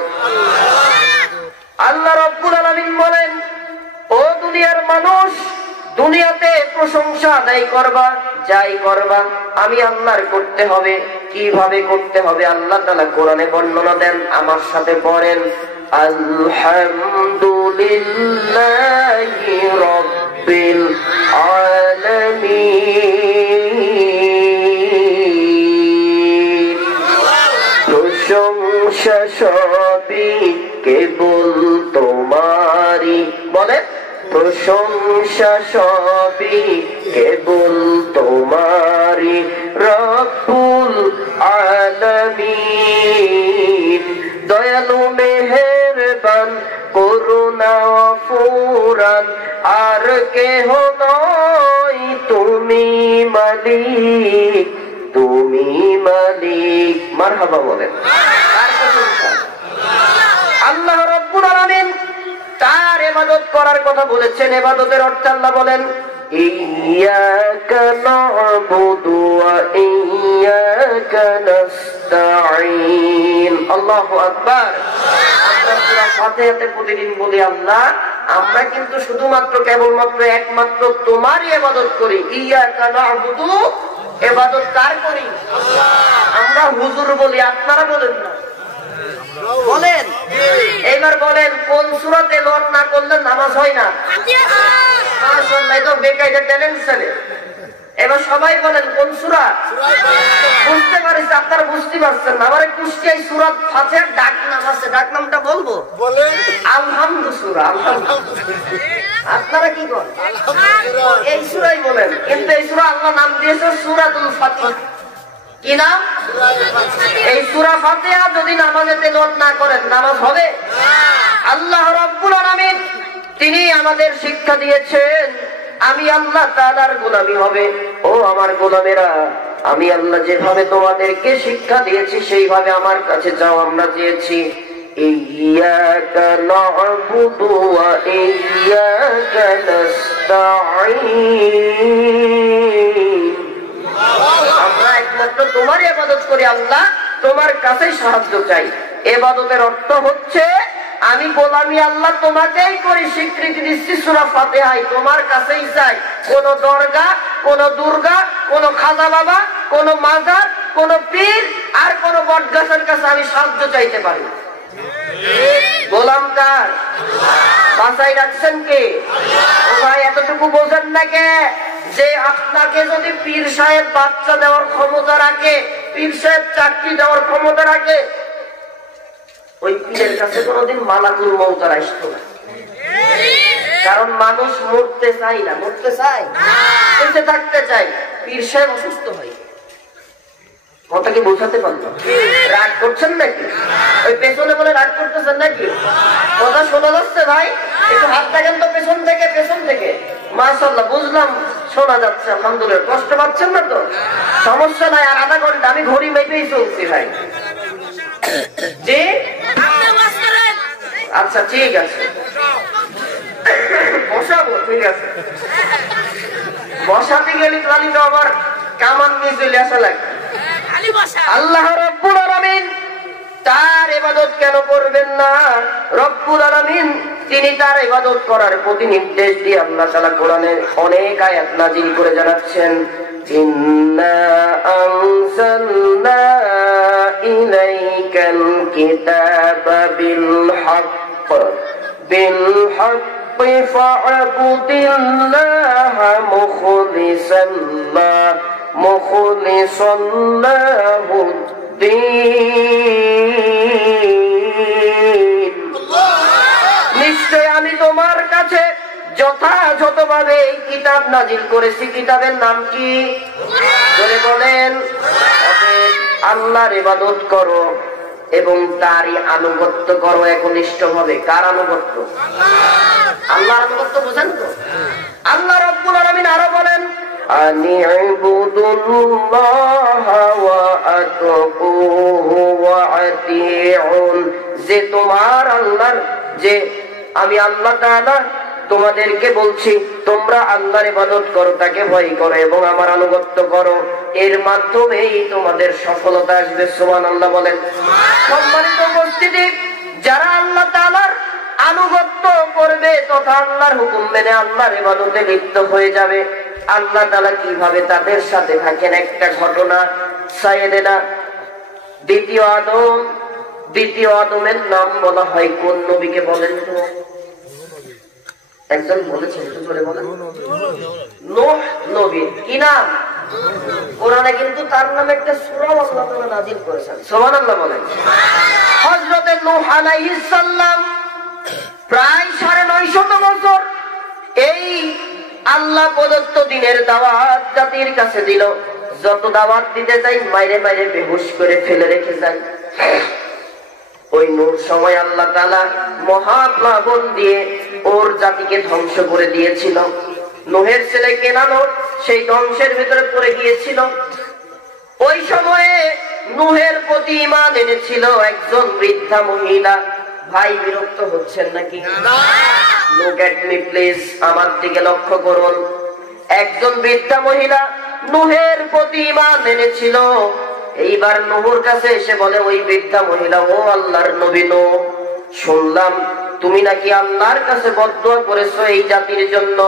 আল্লাহ রাব্বুল আলামিন বলেন, ও দুনিয়ার মানুষ, দুনিয়াতে প্রশংসা আদায় করবা, যাই করবা আমি আল্লাহর করতে হবে। কিভাবে করতে হবে আল্লাহ তাআলা কোরআনে বর্ণনা দেন, আমার সাথে পড়েন। আলহামদুলিল্লাহি রাব্বিল আলামিন। প্রশংসা সবই কেবল তোমারই। বলেন, প্রশংসা সবই কেবল তোমারি রব্বুল আলামিন। দয়ালু মেহেরবান করুণা ফুরান আর কেহ নয় তুমি মালিক, তুমি মালিক। মারহাবা বলেন। আল্লাহ রাব্বুল আলামিন তার ইবাদত করার কথা বলেছেন। ইবাদতের অর্থ আল্লাহ বলেন ইয়্যাকা না'বুদু ওয়া ইয়্যাকা নাস্তাঈন। আল্লাহু আকবার। আমরা সূরা ফাতিহাতে প্রতিদিন বলি আল্লাহ আমরা কিন্তু শুধুমাত্র কেবলমাত্র একমাত্র তোমারই ইবাদত করি। ইয়্যাকা না'বুদু, ইবাদত কার করি? আমরা হুজুর বলি, আপনারা বলেন না, বলেন। এইবার বলেন কোন সূরাতে তেলাওয়াত না করলে নামাজ হয় না? মাশাআল্লাহ, তো বেকায়দা ট্যালেন্ট ছেলে। এবার সবাই বলেন কোন সূরা? বুঝতে পারিস, আপনারা বুঝতে পারছেন না। আমারে কুষ্টিয়ায় সূরা ফাতিহার ডাক নাম আছে, ডাক নামটা বলবো? বলেন। আলহামদুলিল্লাহ সূরা, আলহামদুলিল্লাহ। আপনারা কি করেন? এই সূরাই বলেন, কিন্তু এই সূরা আল্লাহ নাম দিয়েছে সূরাতুল ফাতিহা। কি নাম? এই সূরা ফাতিহা যদি নামাজে তেলাওয়াত না করেন নামাজ হবে? আল্লাহ রাব্বুল আলামিন তিনি আমাদের শিক্ষা দিয়েছেন আমি আল্লাহ তাআলার গোলামি হবে। ও আমার গোলামেরা, আমি আল্লাহ যেভাবে তোমাদেরকে শিক্ষা দিয়েছি সেইভাবে আমার কাছে যাও। আমরা চেয়েছি ইয়্যাকা না'বুদু ওয়া ইয়্যাকা নাস্তাঈন। আমরা একমাত্র তোমার ইবাদত করি আল্লাহ, তোমার কাছে সাহায্য চাই। ইবাদতের অর্থ হচ্ছে আমি গোলামি আল্লাহ তোমাকেই করি, স্বীকৃতি দিচ্ছি সূরা ফাতিহায়, তোমার কাছেই চাই। কোন দরগা, কোন দুর্গা, কোন খাজা বাবা, কোন মাজার, কোন পীর আর কোন বটগাছের কাছে আমি সাহায্য চাইতে পারি। গোলাম কার? বাঁচাই রাখছেন কে? ও ভাই এতটুকু বোঝেন না কে যে আপনাকে যদি পীর সাহেব বাচ্চা দেওয়ার ক্ষমতা রাখে, পীর সাহেব চাকরি দেওয়ার ক্ষমতা রাখে, ওই পীরের কাছে কোনোদিন মালাকুল মউত আসতো না। কারণ মানুষ মরতে চাই না, মরতে চাই, বেঁচে থাকতে চাই। পীর সাহেব অসুস্থ হয়। কথা কি বোঝাতে পারলো? রাগ করছেন নাকি? ওই পেছনে বলে রাগ করতেছেন নাকি? কথা শোনা যাচ্ছে ভাই? একটু হাত দেখেন তো পেছন থেকে, পেছন থেকে। মাশাআল্লাহ, বুঝলাম, শোনা যাচ্ছে, আলহামদুলিল্লাহ। কষ্ট পাচ্ছেন না তো? সমস্যা নাই, আর আধা ঘন্টা আমি ঘড়ি মেপেই চলছি ভাই। জি আচ্ছা ঠিক আছে, বসাবো, ঠিক আছে। বসাতে গেলে তাহলে তো আবার কামান নিয়ে চলে আসা লাগবে। আল্লাহ রাব্বুল আলামিন তার ইবাদত কেন করবেন না? রব্বুল আলামিন তিনি তার ইবাদত করার প্রতি নির্দেশ দিয়ে আল্লাহ তাআলা কোরআনে অনেক আয়াত নাযিল করে জানাচ্ছেন ইন্না আনজালনা ইলাইকাল কিতাবা বিল হক ফা'বুদিল্লাহা মুখলিসান লাহুদ্দীন। নিশ্চয় আমি তোমার কাছে যথাযথভাবে এই কিতাব নাজিল করেছি। কিতাবের নাম কি? বলে বলেন। আল্লাহর ইবাদত করো এবং তারই আনুগত্য করো একনিষ্ঠভাবে। কার আনুগত্য? আল্লাহর আনুগত্য বোঝেন তো? আল্লাহ রাব্বুল আলামিন আরো বলেন আনি'বুদুল্লাহা ওয়া আতকুহু ওয়া আতিউন। যে তোমার আল্লাহর, যে আমি আল্লাহ তাআলা তোমাদেরকে বলছি তোমরা আল্লাহর ইবাদত করো, তাকে ভয় করো এবং আমার আনুগত্য করো। এর মাধ্যমেই তোমাদের সফলতা আসবে। সুবহানাল্লাহ বলেন। সম্মানিত উপস্থিতি, যারা আল্লাহ তাআলার আনুগত্য করবে তথা আল্লাহর হুকুম মেনে আল্লাহর ইবাদতে লিপ্ত হয়ে যাবে, আল্লাহ তাআলা কিভাবে তাদের সাথে থাকেন একটা ঘটনা। সাইয়েদেনা দ্বিতীয় আদমের নাম বলা হয় কোন নবীকে বলেন তো? একজন বলেছেন, একটু জোরে বলেন। নূহ নবী। কি নাম? কোরআনে কিন্তু তার নামে একটা সূরা আল্লাহ তাআলা নাযিল করেছেন। সুবহানাল্লাহ বলেন। হযরত নূহ আলাইহিস সালাম প্রায় ৯৫০ বছর এই আল্লাহ প্রদত্ত দিনের দাওয়াত জাতির কাছে দিল। যত দাওয়াত দিতে যাই মাইরে মাইরে বেহুশ করে ফেলে রেখে যায়। ওই নূর সময় আল্লাহ তাআলা মহাপ্লাবন দিয়ে ওর জাতিকে ধ্বংস করে দিয়েছিল। নূহের ছেলে কেনানো সেই ধ্বংসের ভিতরে পড়ে গিয়েছিল। ওই সময়ে নূহের প্রতি ঈমান এনেছিল একজন বৃদ্ধা মহিলা। ভাই বিরক্ত হচ্ছেন নাকি? লুক এট মি প্লিজ, আমার দিকে লক্ষ্য করুন। একজন বৃদ্ধা মহিলা নূহের প্রতি ঈমান এনেছিল। এইবার নূহের কাছে এসে বলে ওই বৃদ্ধা মহিলা, ও আল্লাহর নবী নূহ, শুনলাম তুমি নাকি আল্লাহর কাছে বদদুয়া করেছো এই জাতির জন্য,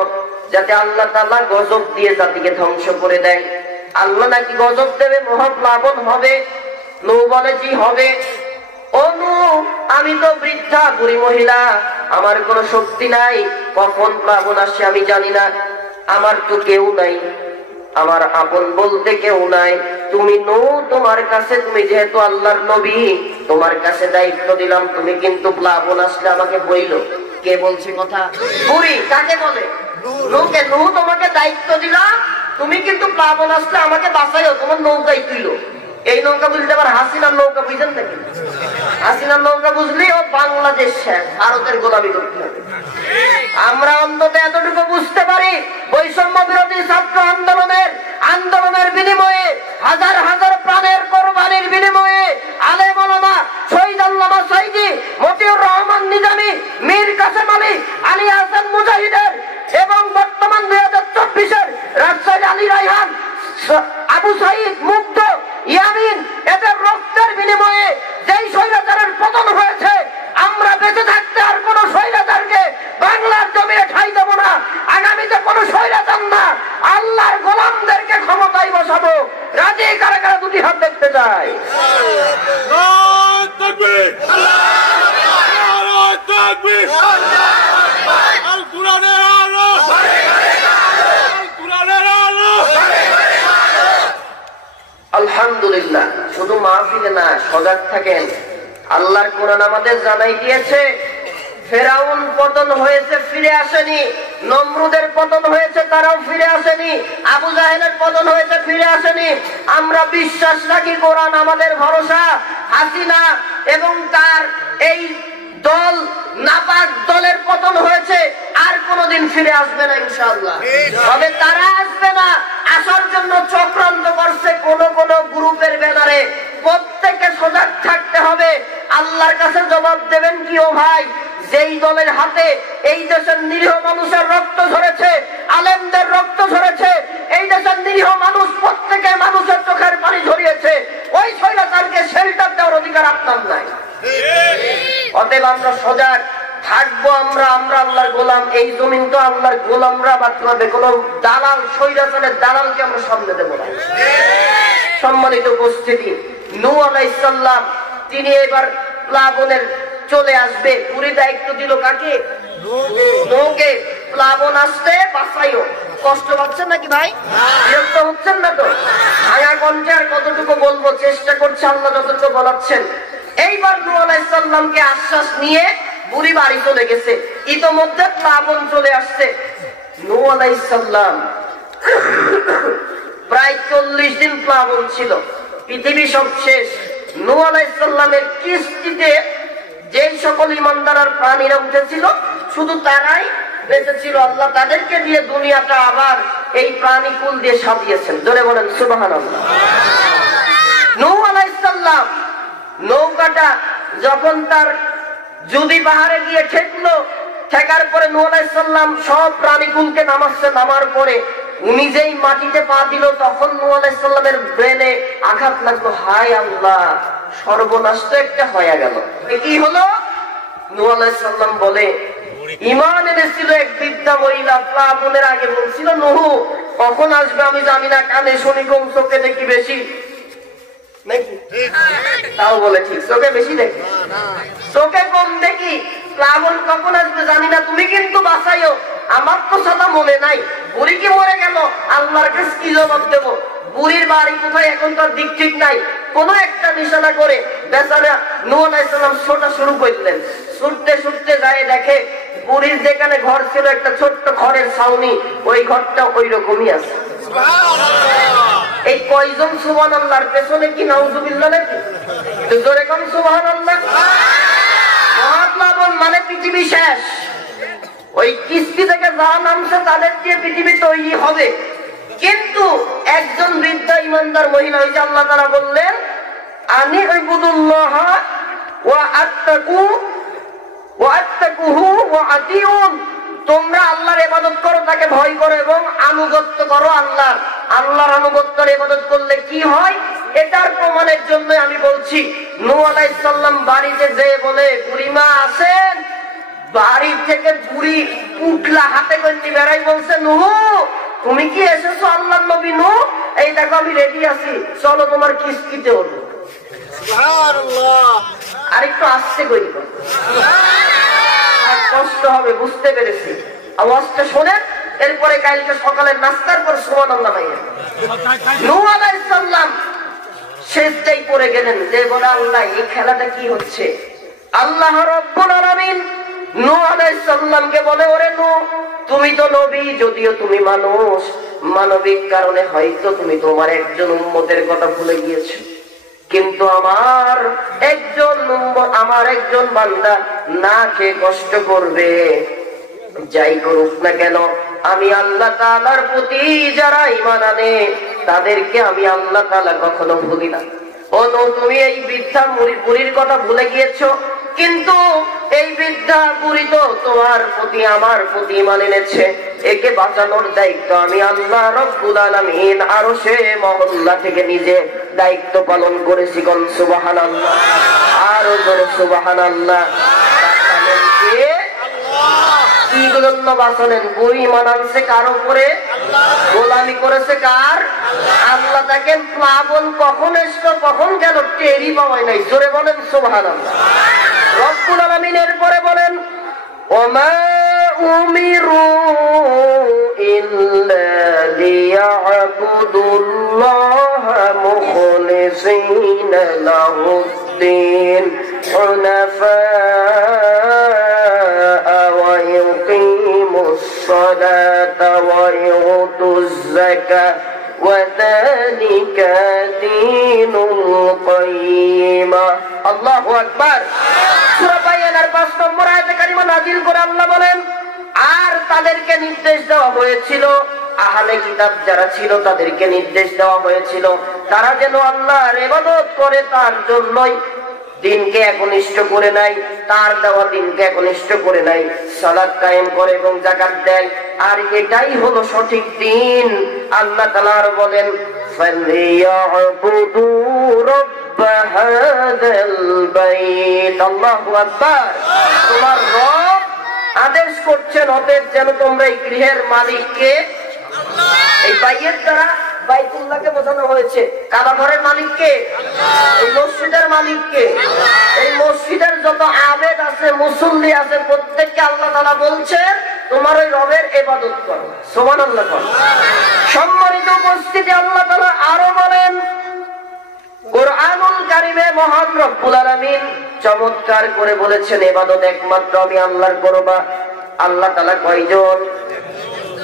যাতে আল্লাহ তাআলা গজব দিয়ে জাতিকে ধ্বংস করে দেয়। আল্লাহ নাকি গজব দেবে, মহাপ্লাবন হবে। নূহ বলে জি হবে। ও নূহ, আমি তো বৃদ্ধা বুড়ি মহিলা, আমার কোনো শক্তি নাই, কখন প্লাবন আসে আমি জানি না, আমার তো কেউ নাই, আমার আপন বলতে কেউ নাই। তুমি নূহ, তোমার কাছে, তুমি যেহেতু আল্লাহর নবী, তোমার কাছে দায়িত্ব দিলাম, তুমি কিন্তু প্লাবন আসলে আমাকে বইলো। কে বলছে কথা? বুড়ি। কাকে বলে? নূহকে। নূহ, তোমাকে দায়িত্ব দিলাম, তুমি কিন্তু প্লাবন আসলে আমাকে বাঁচাইও, তোমার নৌকাই তুইলো। এই নৌকা বুঝলে আবার হাসিনার নৌকা বুঝেন নাকি? হাসিনার নৌকা বুঝলি ও বাংলাদেশ শেষ, ভারতের গোলামি করতে হবে। আমরা অন্তত এতটুকু বুঝতে পারি, বৈষম্য বিরোধী ছাত্র আন্দোলনের বিনিময়ে, হাজার হাজার প্রাণের কোরবানির বিনিময়ে আলেম ওলামা, শহীদ আল্লামা সাইদি, মতিউর রহমান নিজামী, মীর কাসেম আলী, আলী হাসান মুজাহিদের এবং বর্তমান 2024-এর রাজশাহী আলী রায়হান, আবু সাইদ, মুগ্ধ, ইয়ামিন, এদের রক্তের বিনিময়ে যেই স্বৈরাচারের পতন হয়েছে, আমরা বেঁচে থাকতে আর কোন স্বৈরাচারকে বাংলার জমিনে ঠাঁই দেব না। আগামীতে কোন স্বৈরাচার না, আল্লাহর গোলামদেরকে ক্ষমতায় বসাবো। রাজি কারা কারা দুটি হাত দেখতে চায়? আলহামদুলিল্লাহ। শুধু মাহফিলে না, সজাগ থাকেন। আল্লাহর কোরআন আমাদের জানাই দিয়েছে, ফেরাউন পতন হয়েছে, ফিরে আসেনি। নমরুদের পতন হয়েছে, তারাও ফিরে আসেনি। আবু জাহেলের পতন হয়েছে, ফিরে আসেনি। আমরা বিশ্বাস রাখি, কোরআন আমাদের ভরসা। হাসিনা এবং তার এই দল, নাপাক দলের পতন হয়েছে, আর কোনদিন ফিরে আসবে না ইনশাআল্লাহ। তবে তারা আসবে না, আসার জন্য চক্রান্ত করছে কোন কোন গ্রুপের ব্যানারে। প্রত্যেককে সজাগ থাকতে হবে। আল্লাহর কাছে জবাব দেবেন কি ও ভাই? যেই দলের হাতে এই দেশের নিরীহ মানুষের রক্ত ঝরেছে, আলেমদের রক্ত ঝরেছে, এই দেশের নিরীহ মানুষ, প্রত্যেকে মানুষের চোখের পানি ঝরিয়েছে, ওই স্বৈরাচারকে শেল্টার দেওয়ার অধিকার আপনার নাই। অতএব আমরা সজাগ থাকবো। আমরা আল্লাহর গোলাম। এই জমিন তো আল্লাহর গোলামরা বাঁচতে হবে। কোন দালাল, স্বৈরাচারের দালালকে আমরা সামনে দেবো না। সম্মানিত উপস্থিতি, নূহ আলাইহিস সালাম তিনি এবার প্লাবনের চলে আসবে। পুরি দায়িত্ব দিল কাকে? নূহকে। প্লাবন আসতে বাঁচাইও। কষ্ট পাচ্ছেন নাকি ভাই? বিরক্ত হচ্ছেন না তো? ভাঙা কণ্ঠে আর কতটুকু বলবো, চেষ্টা করছে আল্লাহ যতটুকু বলাচ্ছেন। এইবার নূহ আলাইহিস সালামকে আশ্বাস নিয়ে বুড়ি বাড়ি চলে গেছে। ইতোমধ্যে প্লাবন চলে আসছে। নূহ আলাইহিস সালাম প্রায় 40 দিন প্লাবন ছিল, পৃথিবী সব শেষ। নূহ আলাইহিস সালামের কিস্তিতে যে সকল ইমানদার আর প্রাণীরা উঠেছিল, শুধু তারাই বেঁচে ছিল। আল্লাহ তাদেরকে দিয়ে দুনিয়াটা আবার এই প্রাণীকুল দিয়ে সাজিয়েছেন। জোরে বলেন সুবহানাল্লাহ। নূহ আলাইহিস সালাম নৌকাটা যখন তার জুদি পাহাড়ে গিয়ে ঠেকলো, ঠেকার পরে নূহ আলাইহিস সালাম সব প্রাণীকুলকে নামাচ্ছে। নামার পরে উনি যেই মাটিতে পা দিল, তখন নূহ আলাইহিস সালামের ব্রেনে আঘাত লাগলো। হায় আল্লাহ, সর্বনাশ তো একটা হয়ে গেল। কি হলো? নূহ আলাইহিস সালাম বলে, ঈমান এনেছিল এক বৃদ্ধা মহিলা, প্লাবনের আগে বলছিল নূহ কখন আসবে আমি জানি না, কানে শুনি কম, চোখে দেখি বেশি নাকি? তাও বলে ঠিক, চোখে বেশি দেখি, চোখে কম দেখি, প্লাবন কখন আসবে জানি না, তুমি কিন্তু বাঁচাইও। আমার তো সাদা মনে নাই। বুড়ি কি মরে গেল, আল্লাহর কাছে কি জবাব দেবো? বুড়ির বাড়ি কোথায় এখন তার দিক ঠিক নাই। কোন একটা নিশানা করে বেচারা নূহ আলাইহিস সালাম ছোটা শুরু করলেন। ছুটতে ছুটতে যায়, দেখে পুরীর যেখানে ঘর ছিল একটা ছোট্ট ঘরের ছাউনি, ওই ঘরটা ওই রকমই আছে। এই কয়জন সুবহানাল্লাহর পেছনে কি নাউজুবিল্লাহ নাকি? তো জোরে কোন সুবহানাল্লাহ। মহাপ্লাবন মানে পৃথিবী শেষ। ওই কিস্তি থেকে যা নামছে তাদের দিয়ে পৃথিবী তৈরি হবে। কিন্তু একজন বৃদ্ধা ইমানদার মহিলা, ওই যে আল্লাহ তাআলা বললেন আনি ইবুদুল্লাহ ওয়া আত্তাকু ওয়া আত্তাকুহু ওয়া আতিউন, তোমরা আল্লাহর ইবাদত করো, তাকে ভয় করো এবং আনুগত্য করো আল্লাহর। আল্লাহর আনুগত্যের ইবাদত করলে কি হয় এটার প্রমাণের জন্য আমি বলছি, নূহ আলাইহিস সালাম বাড়িতে যে বলে বুড়িমা আসেন, বাড়ি থেকে বুড়ি উঠলা হাতে করে বেড়াই বলছে নূহ তুমি কি এসেছো আল্লাহর নবী নূহ, এই দেখো আমি রেডি আছি, চলো তোমার কিস্তিতে উঠবো। সুবহানাল্লাহ। আরেকটু আস্তে করি, কষ্ট হবে, বুঝতে পেরেছি। আওয়াজটা শোনেন, এরপরে কালকে সকালে নাস্তার পর সুবহানাল্লাহ ভাইয়া। নূহ আলাইহিস সালাম সেজদায় পড়ে গেলেন, যে বলে আল্লাহ এই খেলাটা কি হচ্ছে। আল্লাহ রাব্বুল আলামিন নূহ আলাইহিস সালামকে বলে ওরে নূহ তুমি তো নবী, যদিও তুমি মানুষ, মানবিক কারণে হয়তো তুমি তোমার একজন উম্মতের কথা ভুলে গিয়েছো, কিন্তু আমার একজন বান্দা না খেয়ে কষ্ট করবে, যাই করুক না কেন আমি আল্লাহ তাআলার প্রতি যারা ঈমান আনে তাদেরকে আমি আল্লাহ তাআলা কখনো ভুলি না। ও নূহ তুমি এই বৃদ্ধা বুড়ির কথা ভুলে গিয়েছো, কিন্তু এই বৃদ্ধা বুড়ি তো তোমার প্রতি আমার প্রতি ঈমান এনেছে, একে বাঁচানোর দায়িত্ব আমি আল্লাহ রাব্বুল আলামিন আরশে মহল্লা থেকে নিজে দায়িত্ব পালন করেছি। কোন সুবহানাল্লাহ, আরো জোরে সুবহানাল্লাহ। কি জন্য বাঁচালেন? বুড়ি মানানছে কার উপরে? গোলামি করেছে কার? আল্লাহ। তাকে প্লাবন কখন এসলো কখন গেল টেরই পাওয়াই নাই। জোরে বলেন সুবহানাল্লাহ। রব্বুল আলামিন এরপরে বলেন ওমা উমিরু ইল্লা লিয়াবুদুল্লাহা মুখলিসিনা লাহুদ্দিন হুনাফা ওয়া ইউকিমুস সালাতা ওয়া ইউতুজ যাকাতা ওয়া যালিকা দীনুল কাইয়্যিমা। আল্লাহু আকবার। সূরা বাইয়ানার 5 নম্বর আয়াতে কারিমা নাযিল করে আল্লাহ বলেন আর তাদেরকে নির্দেশ দেওয়া হয়েছিল, আহলে কিতাব যারা ছিল তাদেরকে নির্দেশ দেওয়া হয়েছিল তারা যেন আল্লাহর ইবাদত করে, তার জন্যই দিনকে একনিষ্ঠ করে নাই, তার দেওয়া দিনকে একনিষ্ঠ করে নাই, সালাত কায়েম করে এবং যাকাত দেয়, আর এটাই হলো সঠিক দিন। আল্লাহ তাআলা বলেন ফালিয়াবুদু রাব্ব হাযাল বাইত। আল্লাহু আকবার। তোমার রব আদেশ করছেন অতএব যেন তোমরা এই গৃহের মালিককে, এই বাইয়ের দ্বারা বাইতুল্লাহকে বোঝানো হয়েছে, কাবা ঘরের মালিককে, এই মসজিদের মালিককে, এই মসজিদের যত আবেদ আছে মুসল্লি আছে প্রত্যেককে আল্লাহ তাআলা বলছেন তোমার ওই রবের ইবাদত করো। সুবহানাল্লাহ। সম্মানিত উপস্থিতি, আল্লাহ তাআলা আরো বলেন কুরআনুল কারীমে মহান রব্বুল আলামিন চমৎকার করে বলেছেন ইবাদত একমাত্র আমি আল্লাহর করবা। আল্লাহ তাআলা কয়জন?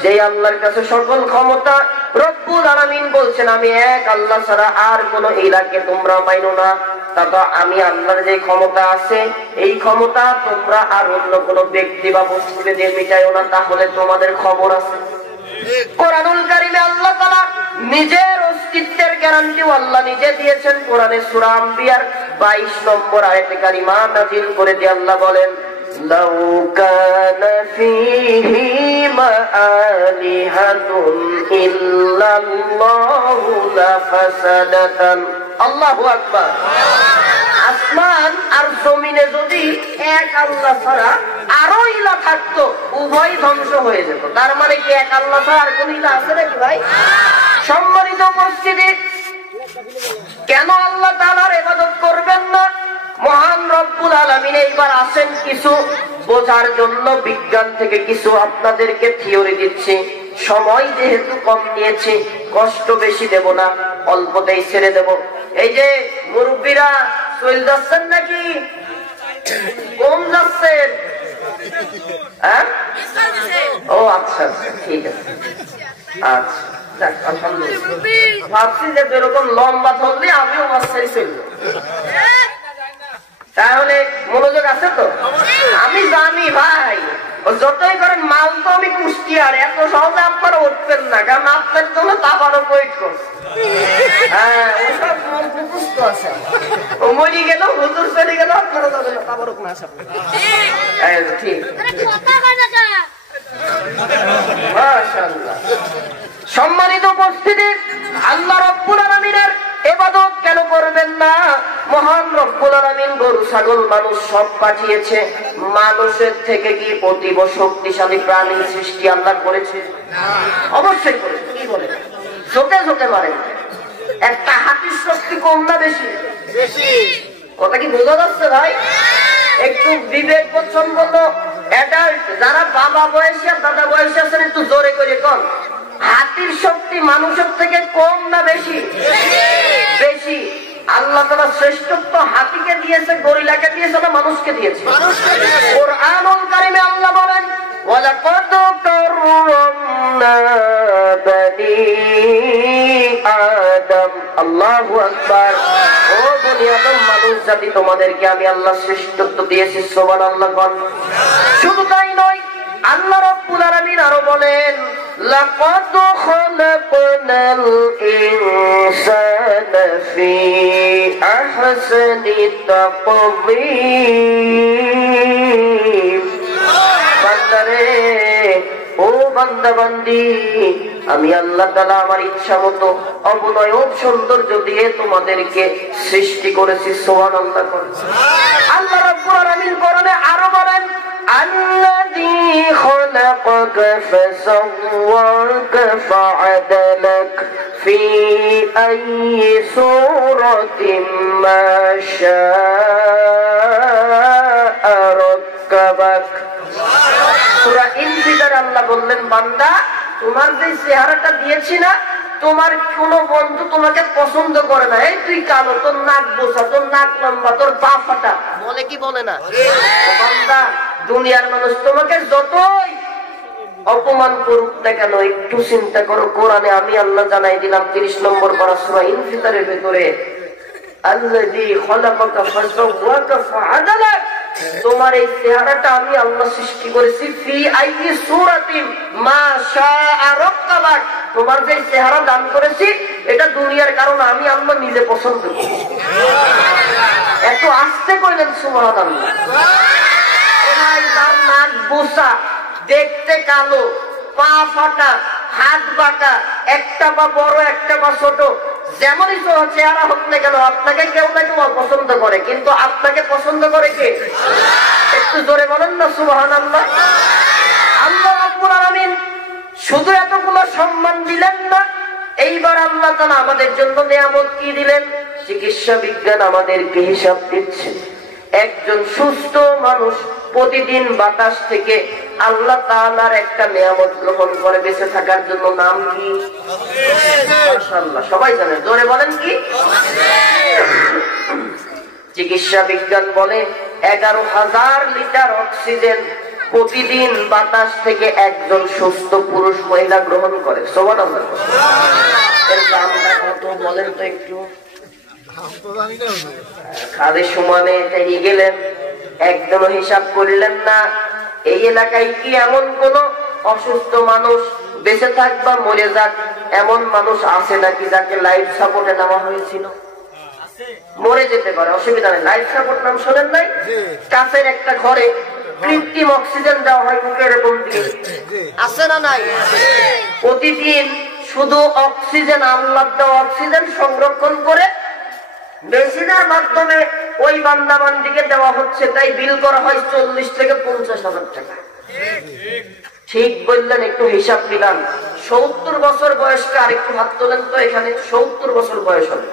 যে আল্লাহর কাছে সকল ক্ষমতা। রব্বুল আলামিন বলছেন আমি এক আল্লাহ ছাড়া আর কোন ইলাহকে তোমরা মাইনো না, তবে আমি আল্লাহর যে ক্ষমতা আছে এই ক্ষমতা তোমরা আর অন্য কোন ব্যক্তি বা বস্তুকে দিয়ে মিটাইও না, তাহলে তোমাদের খবর আছে। কোরআনুল কারীমে আল্লাহ তাআলা নিজের অস্তিত্বের গ্যারান্টিও আল্লাহ নিজে দিয়েছেন। কোরআনে সূরা আম্বিয়ার 22 নম্বর আয়াতে কারিমা নাযিল করে দিয়ে আল্লাহ বলেন লাউ কানা ফীহিমা আলিহাতুন ইল্লাল্লাহু লাফাসাদাতান। আল্লাহু আকবার। আসমান আর জমিনে যদি এক আল্লাহ ছাড়া আরো ইলাহ থাকতো উভয় ধ্বংস হয়ে যেত। তার মানে কি এক আল্লাহ ছাড়া আর কোন ইলাহ আছে নাকি ভাই? সম্মানিত উপস্থিতি, কেন আল্লাহ তাআলার ইবাদত করবেন না? মহান রব্বুল আলামিন এইবার আসেন কিছু বোঝার জন্য বিজ্ঞান থেকে কিছু আপনাদেরকে থিওরি দিচ্ছি। সময় যেহেতু কম নিয়েছি, কষ্ট বেশি দেব না, অল্পতেই ছেড়ে দেব। এই যে মুরব্বীরা চল যাচ্ছেন নাকি কম যাচ্ছেন? হ্যাঁ? ও আচ্ছা ঠিক আছে, আচ্ছা যাক আলহামদুলিল্লাহ। ভাবছি যে এরকম লম্বা ধরলে আমিও বাচ্চাই চলবো, তাহলে মনোযোগ আছে তো? আমি জানি ভাই, যতই করেন মাল তো আমি কুষ্টিয়ার, এত সহজে আপনারা উঠবেন না, কারণ আপনার জন্য তারপরও ওয়েট করছে। হ্যাঁ ওসব মুখস্থ আছে, ও মরি গেল হুজুর চলে গেল আপনারা যাবেন তারপরও কোন আশা ঠিক। মাশাআল্লাহ। সম্মানিত উপস্থিতি, আল্লাহ রাব্বুল আলামিনের ইবাদত কেন করবেন না? মহান রব্বুল আলামিন গরু ছাগল মানুষ সব পাঠিয়েছে, মানুষের থেকে কি অতীব শক্তিশালী প্রাণী সৃষ্টি আল্লাহ করেছে? অবশ্যই করেছে। কি বলে ঝোঁকে ঝোঁকে মারেন, একটা হাতির শক্তি কম না বেশি? কথা কি বোঝা যাচ্ছে ভাই? একটু বিবেক পছন্দ অ্যাডাল্ট যারা বাবা বয়সী আর দাদা বয়সী আছেন একটু জোরে করে কন, হাতির শক্তি মানুষের থেকে কম না বেশি? বেশি। আল্লাহ তাআলা শ্রেষ্ঠত্ব হাতিকে দিয়েছে, গরিলাকে দিয়েছে না মানুষকে দিয়েছে? কোরআনুল কারীমে আল্লাহ বলেন ওয়ালাকাদ কাররামনা বানি আদম। আল্লাহু আকবার। ও বনি আদম মানুষ জাতি, তোমাদেরকে আমি আল্লাহ শ্রেষ্ঠত্ব দিয়েছি, সুবহানাল্লাহ। শুধু তাই নয়, আল্লাহ রাব্বুল আলামিন আরো বলেন লাকাদ খালাকনাল ইনসানা ফি আহসানি তাকওয়িম। বান্দারে, ও বান্দা বান্দি, আমি আল্লাহ তাআলা আমার ইচ্ছা মতো অবনয়ব সৌন্দর্য দিয়ে তোমাদেরকে সৃষ্টি করেছি। সুবহানাল্লাহ। আল্লাহ রাব্বুল আলামিন কোরআনে আরো বলেন الذي خلقك فسواك فعدلك في أي سورة ما شاء ركبك। সূরা ইনফিতার আল্লাহ বললেন বান্দা, তোমার যে চেহারাটা দিয়েছি না, তোমার কোন বন্ধু তোমাকে পছন্দ করে না। এই তুই কালো, তোর নাক বোসা, তোর নাক লম্বা, তোর পা ফাটা, বলে কি বলে না? বান্দা, দুনিয়ার মানুষ তোমাকে যতই অপমান করুক না কেন, একটু চিন্তা করো, কোরআনে আমি আল্লাহ জানাই দিলাম 30 নম্বর পারা সূরা ইনফিতারের ভেতরে আল্লাযী খালাকাকা ফাসাওয়াকা ফাআদালাক, তোমার এই চেহারাটা আমি আল্লাহ সৃষ্টি করেছি ফি আইয়ি সূরাতিন মা শাআ রাক্কাবাক, তোমার যে চেহারা দান করেছি এটা দুনিয়ার কারণ আমি আল্লাহ নিজে পছন্দ করি। এত আস্তে কইলেন সুবহানাল্লাহ। তার নাক বোসা, দেখতে কালো, পা ফাটা, হাত বাঁকা, একটা পা বড় একটা পা ছোট, যেমনই চেহারা হোক না কেন আপনাকে কেউ না কেউ অপছন্দ করে, কিন্তু আপনাকে পছন্দ করে কে? একটু জোরে বলেন না সুবহানাল্লাহ। আল্লাহ রাব্বুল আলামিন শুধু এতগুলো সম্মান দিলেন না, এইবার আল্লাহ তাআলা আমাদের জন্য নিয়ামত কি দিলেন? চিকিৎসা বিজ্ঞান আমাদেরকে হিসাব দিচ্ছে, একজন সুস্থ মানুষ প্রতিদিন বাতাস থেকে আল্লাহ তাআলার একটা নিয়ামত গ্রহণ করে বেঁচে থাকার জন্য। নাম কি? মাশাআল্লাহ, সবাই জানেন, জোরে বলেন কি? চিকিৎসা বিজ্ঞান বলে 11,000 লিটার অক্সিজেন প্রতিদিন বাতাস থেকে একজন সুস্থ পুরুষ মহিলা গ্রহণ করে। সুবহানাল্লাহ। এর দামটা কত বলেন তো একটু? খাদের সমানে এটাই গেলেন, একদমও হিসাব করলেন না। এই এলাকায় কি এমন কোন অসুস্থ মানুষ বেঁচে থাক বা মরে যাক এমন মানুষ আছে নাকি যাকে লাইফ সাপোর্টে নেওয়া হয়েছিল? মরে যেতে পারে, অসুবিধা নেই। লাইফ সাপোর্ট নাম শোনেন নাই? কাছের একটা ঘরে কৃত্রিম অক্সিজেন দেওয়া হয় মুখে এরকম দিয়ে, আছে না নাই? প্রতিদিন শুধু অক্সিজেন, আল্লাহ দেওয়া অক্সিজেন সংরক্ষণ করে মেশিনের মাধ্যমে ওই বান্দাবান্দিকে দেওয়া হচ্ছে, তাই বিল করা হয় 40 থেকে 50,000 টাকা। ঠিক বললেন, একটু হিসাব দিলাম। 70 বছর বয়সকে আরেকটু হাত তোলেন তো এখানে। 70 বছর বয়স হবে,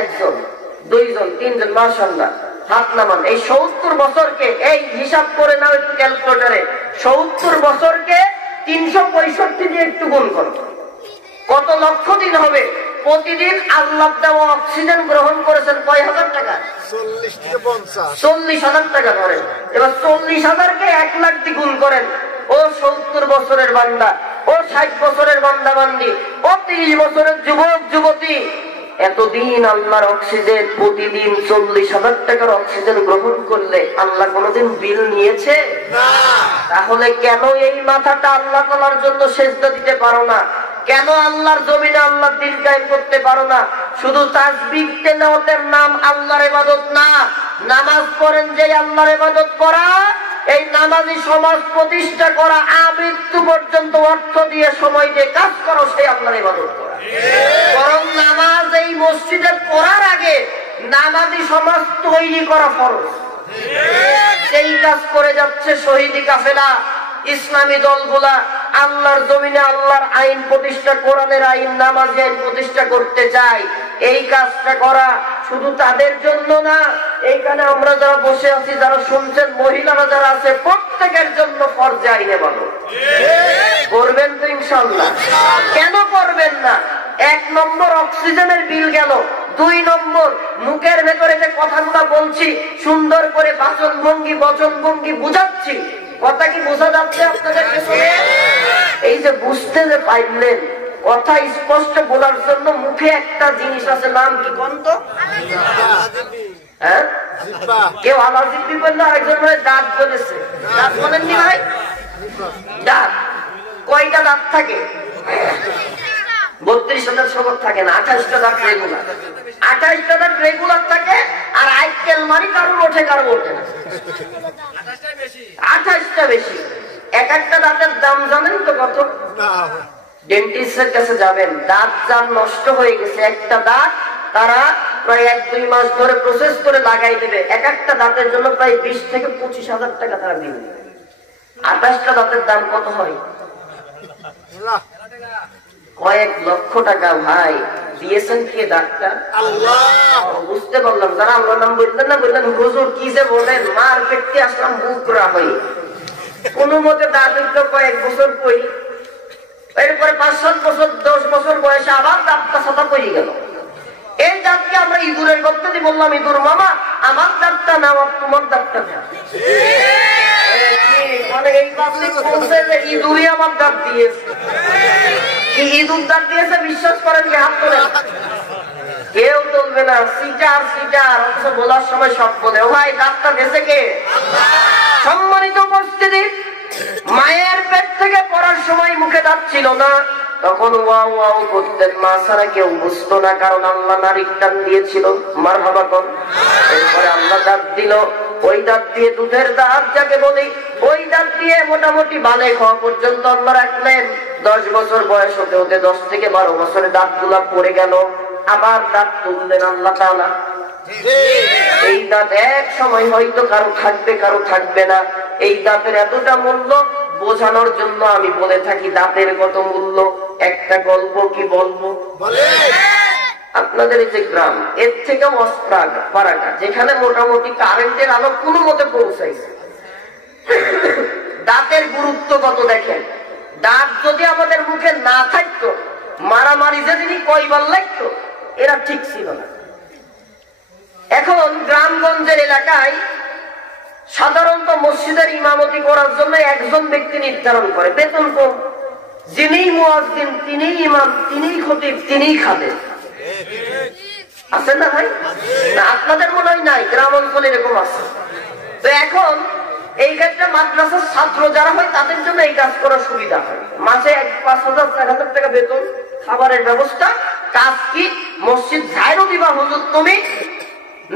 একজন, দুইজন, তিনজন, মাশাআল্লাহ, হাত নামান। এই 70 বছরকে এই হিসাব করে নাও একটু ক্যালকুলেটরে। 70 বছরকে 365 দিয়ে একটু গুণ করো, কত লক্ষ দিন হবে? প্রতিদিন আল্লাহ দেওয়া অক্সিজেন গ্রহণ করেছেন কয় হাজার টাকা? 40,000 টাকা ধরেন। এবার 40,000কে 1 লাখ দিয়ে গুণ করেন। ও 70 বছরের বান্দা, ও 60 বছরের বান্দা বান্দি, ও 30 বছরের যুবক যুবতী, এতদিন আল্লাহর অক্সিজেন, প্রতিদিন 40,000 টাকার অক্সিজেন গ্রহণ করলে আল্লাহ কোনদিন বিল নিয়েছে? তাহলে কেন এই মাথাটা আল্লাহ তাআলার জন্য সেজদা দিতে পারো না? কেন আল্লাহর জমিনে আল্লাহর দ্বীন কায়েম করতে পারো না? শুধু তাসবিহ তেলাওয়াতের নাম আল্লাহর ইবাদত না। নামাজ পড়েন যে আল্লাহর ইবাদত করা, এই নামাজি সমাজ প্রতিষ্ঠা করা, আমৃত্যু পর্যন্ত অর্থ দিয়ে সময় দিয়ে কাজ করো, সেই আল্লাহর ইবাদত করা। বরং নামাজ এই মসজিদে পড়ার আগে নামাজি সমাজ তৈরি করা ফরজ। সেই কাজ করে যাচ্ছে শহীদি কাফেলা, ইসলামী দলগুলা। আল্লাহর জমিনে আল্লাহর আইন প্রতিষ্ঠা, কোরআনের আইন, নামাজি আইন প্রতিষ্ঠা করতে চায়। এই কাজটা করা শুধু তাদের জন্য না, এইখানে আমরা যারা বসে আছি, যারা শুনছেন, মহিলারা যারা আছে, প্রত্যেকের জন্য ফরজে আইনে বলো। করবেন তো ইনশাআল্লাহ? কেন করবেন না? 1 নম্বর অক্সিজেনের বিল গেল। 2 নম্বর মুখের ভেতরে যে কথাগুলো বলছি, সুন্দর করে বাচন ভঙ্গি বচন ভঙ্গি বুঝাচ্ছি, কথা কি বোঝা যাচ্ছে আপনাদের? এই যে বুঝতে যে পাইলেন, কথা স্পষ্ট বলার জন্য মুখে একটা জিনিস আছে, নাম কি কন্ত? হ্যাঁ, কেউ আলাজিবি বললো, আরেকজন বলে দাঁত বলেছে। দাঁত বলেননি ভাই? দাঁত কয়টা দাঁত থাকে? 32,000 শবদ থাকে না, 28টা দাঁত রেগুলার। 28টা দাঁত রেগুলার থাকে, আর আইটেল মারি কারোর ওঠে কারোর ওঠে না। 28টা বেশি। এক একটা দাঁতের দাম জানেন তো কত? ডেন্টিস্টের কাছে যাবেন, দাঁত যার নষ্ট হয়ে গেছে, একটা দাঁত তারা প্রায় 1-2 মাস ধরে প্রসেস করে লাগাই দেবে। এক একটা দাঁতের জন্য প্রায় 20 থেকে 25,000 টাকা তারা দিবে। 28টা দাঁতের দাম কত হয়? কয়েক লক্ষ টাকা। ভাই দিয়েছেন কে? ডাক্তার আল্লাহ। বুঝতে পারলাম। যারা আল্লাহর নাম বললেন না, বললেন হুজুর কি যে বলেন, মার পেটে আসলাম বুকরা হই। কোন মতে দাঁত হইতো কয়েক বছর কই, এরপরে 5-7 বছর 10 বছর বয়সে আবার দাঁতটা সাদা পড়ে গেল। এই দাঁতকে আমরা ইঁদুরের করতে দিয়ে বললাম, ইঁদুর মামা আমার দাঁতটা নাও, তোমার দাঁতটা নাও। মানে এই পাবলিক বলছে যে ইঁদুরই আমার দাঁত দিয়েছে। কি ইঁদুর দাঁত দিয়েছে বিশ্বাস করেন কি? হাত তোলেন। কেউ তুলবে না। সিটার সিটার অথচ বলার সময় সব বলে। ও ভাই, দাঁতটা দিয়েছে কে? সম্মানিত উপস্থিতি, মায়ের পেট থেকে পড়ার সময় মুখে দাঁত ছিল না, তখন ওয়াও ওয়াও করতেন, মা ছাড়া কেউ বুঝতো না, কারণ আল্লাহ নারীর টান দিয়েছিল। মারহাবা কর। এরপরে আল্লাহ দাঁত দিল, ওই দাঁত দিয়ে দুধের দাঁত যাকে বলি, ওই দাঁত দিয়ে মোটামুটি বালে খাওয়া পর্যন্ত আল্লাহ রাখলেন। 10 বছর বয়স হতে হতে 10 থেকে 12 বছরে দাঁত গুলা পড়ে গেল, আবার দাঁত তুললেন আল্লাহ তাআলা। এই দাঁত এক সময় হয়তো কারো থাকবে, কারো থাকবে না। এই দাঁতের এতটা মূল্য বোঝানোর জন্য আমি বলে থাকি, দাঁতের কত মূল্য। একটা গল্প কি বলবো? আপনাদের এই যে গ্রাম, এর থেকে পাড়াটা, যেখানে মোটামুটি কারেন্টের আলো কোনো মতে পৌঁছাইছে, দাঁতের গুরুত্ব কত দেখেন। দাঁত যদি আমাদের মুখে না থাকতো, মারামারি যদি কয়বার লাগতো, এরা ঠিক ছিল না। এখন গ্রামগঞ্জের এলাকায় সাধারণত মসজিদের ইমামতি করার জন্য একজন ব্যক্তি নির্ধারণ করে, বেতন কম। যিনি মুয়াজ্জিন, তিনি ইমাম, তিনি খতিব, তিনি খাদেম। আছে না ভাই? না, আপনাদের মনে হয় নাই, গ্রাম অঞ্চলে এরকম আছে। তো এখন এই ক্ষেত্রে মাদ্রাসার ছাত্র যারা হয়, তাদের জন্য এই কাজ করার সুবিধা হয়। মাসে 5,000-4,000 টাকা বেতন, খাবারের ব্যবস্থা। কাজ কি? মসজিদ ঝাড়ু দিবা হুজুর, তুমি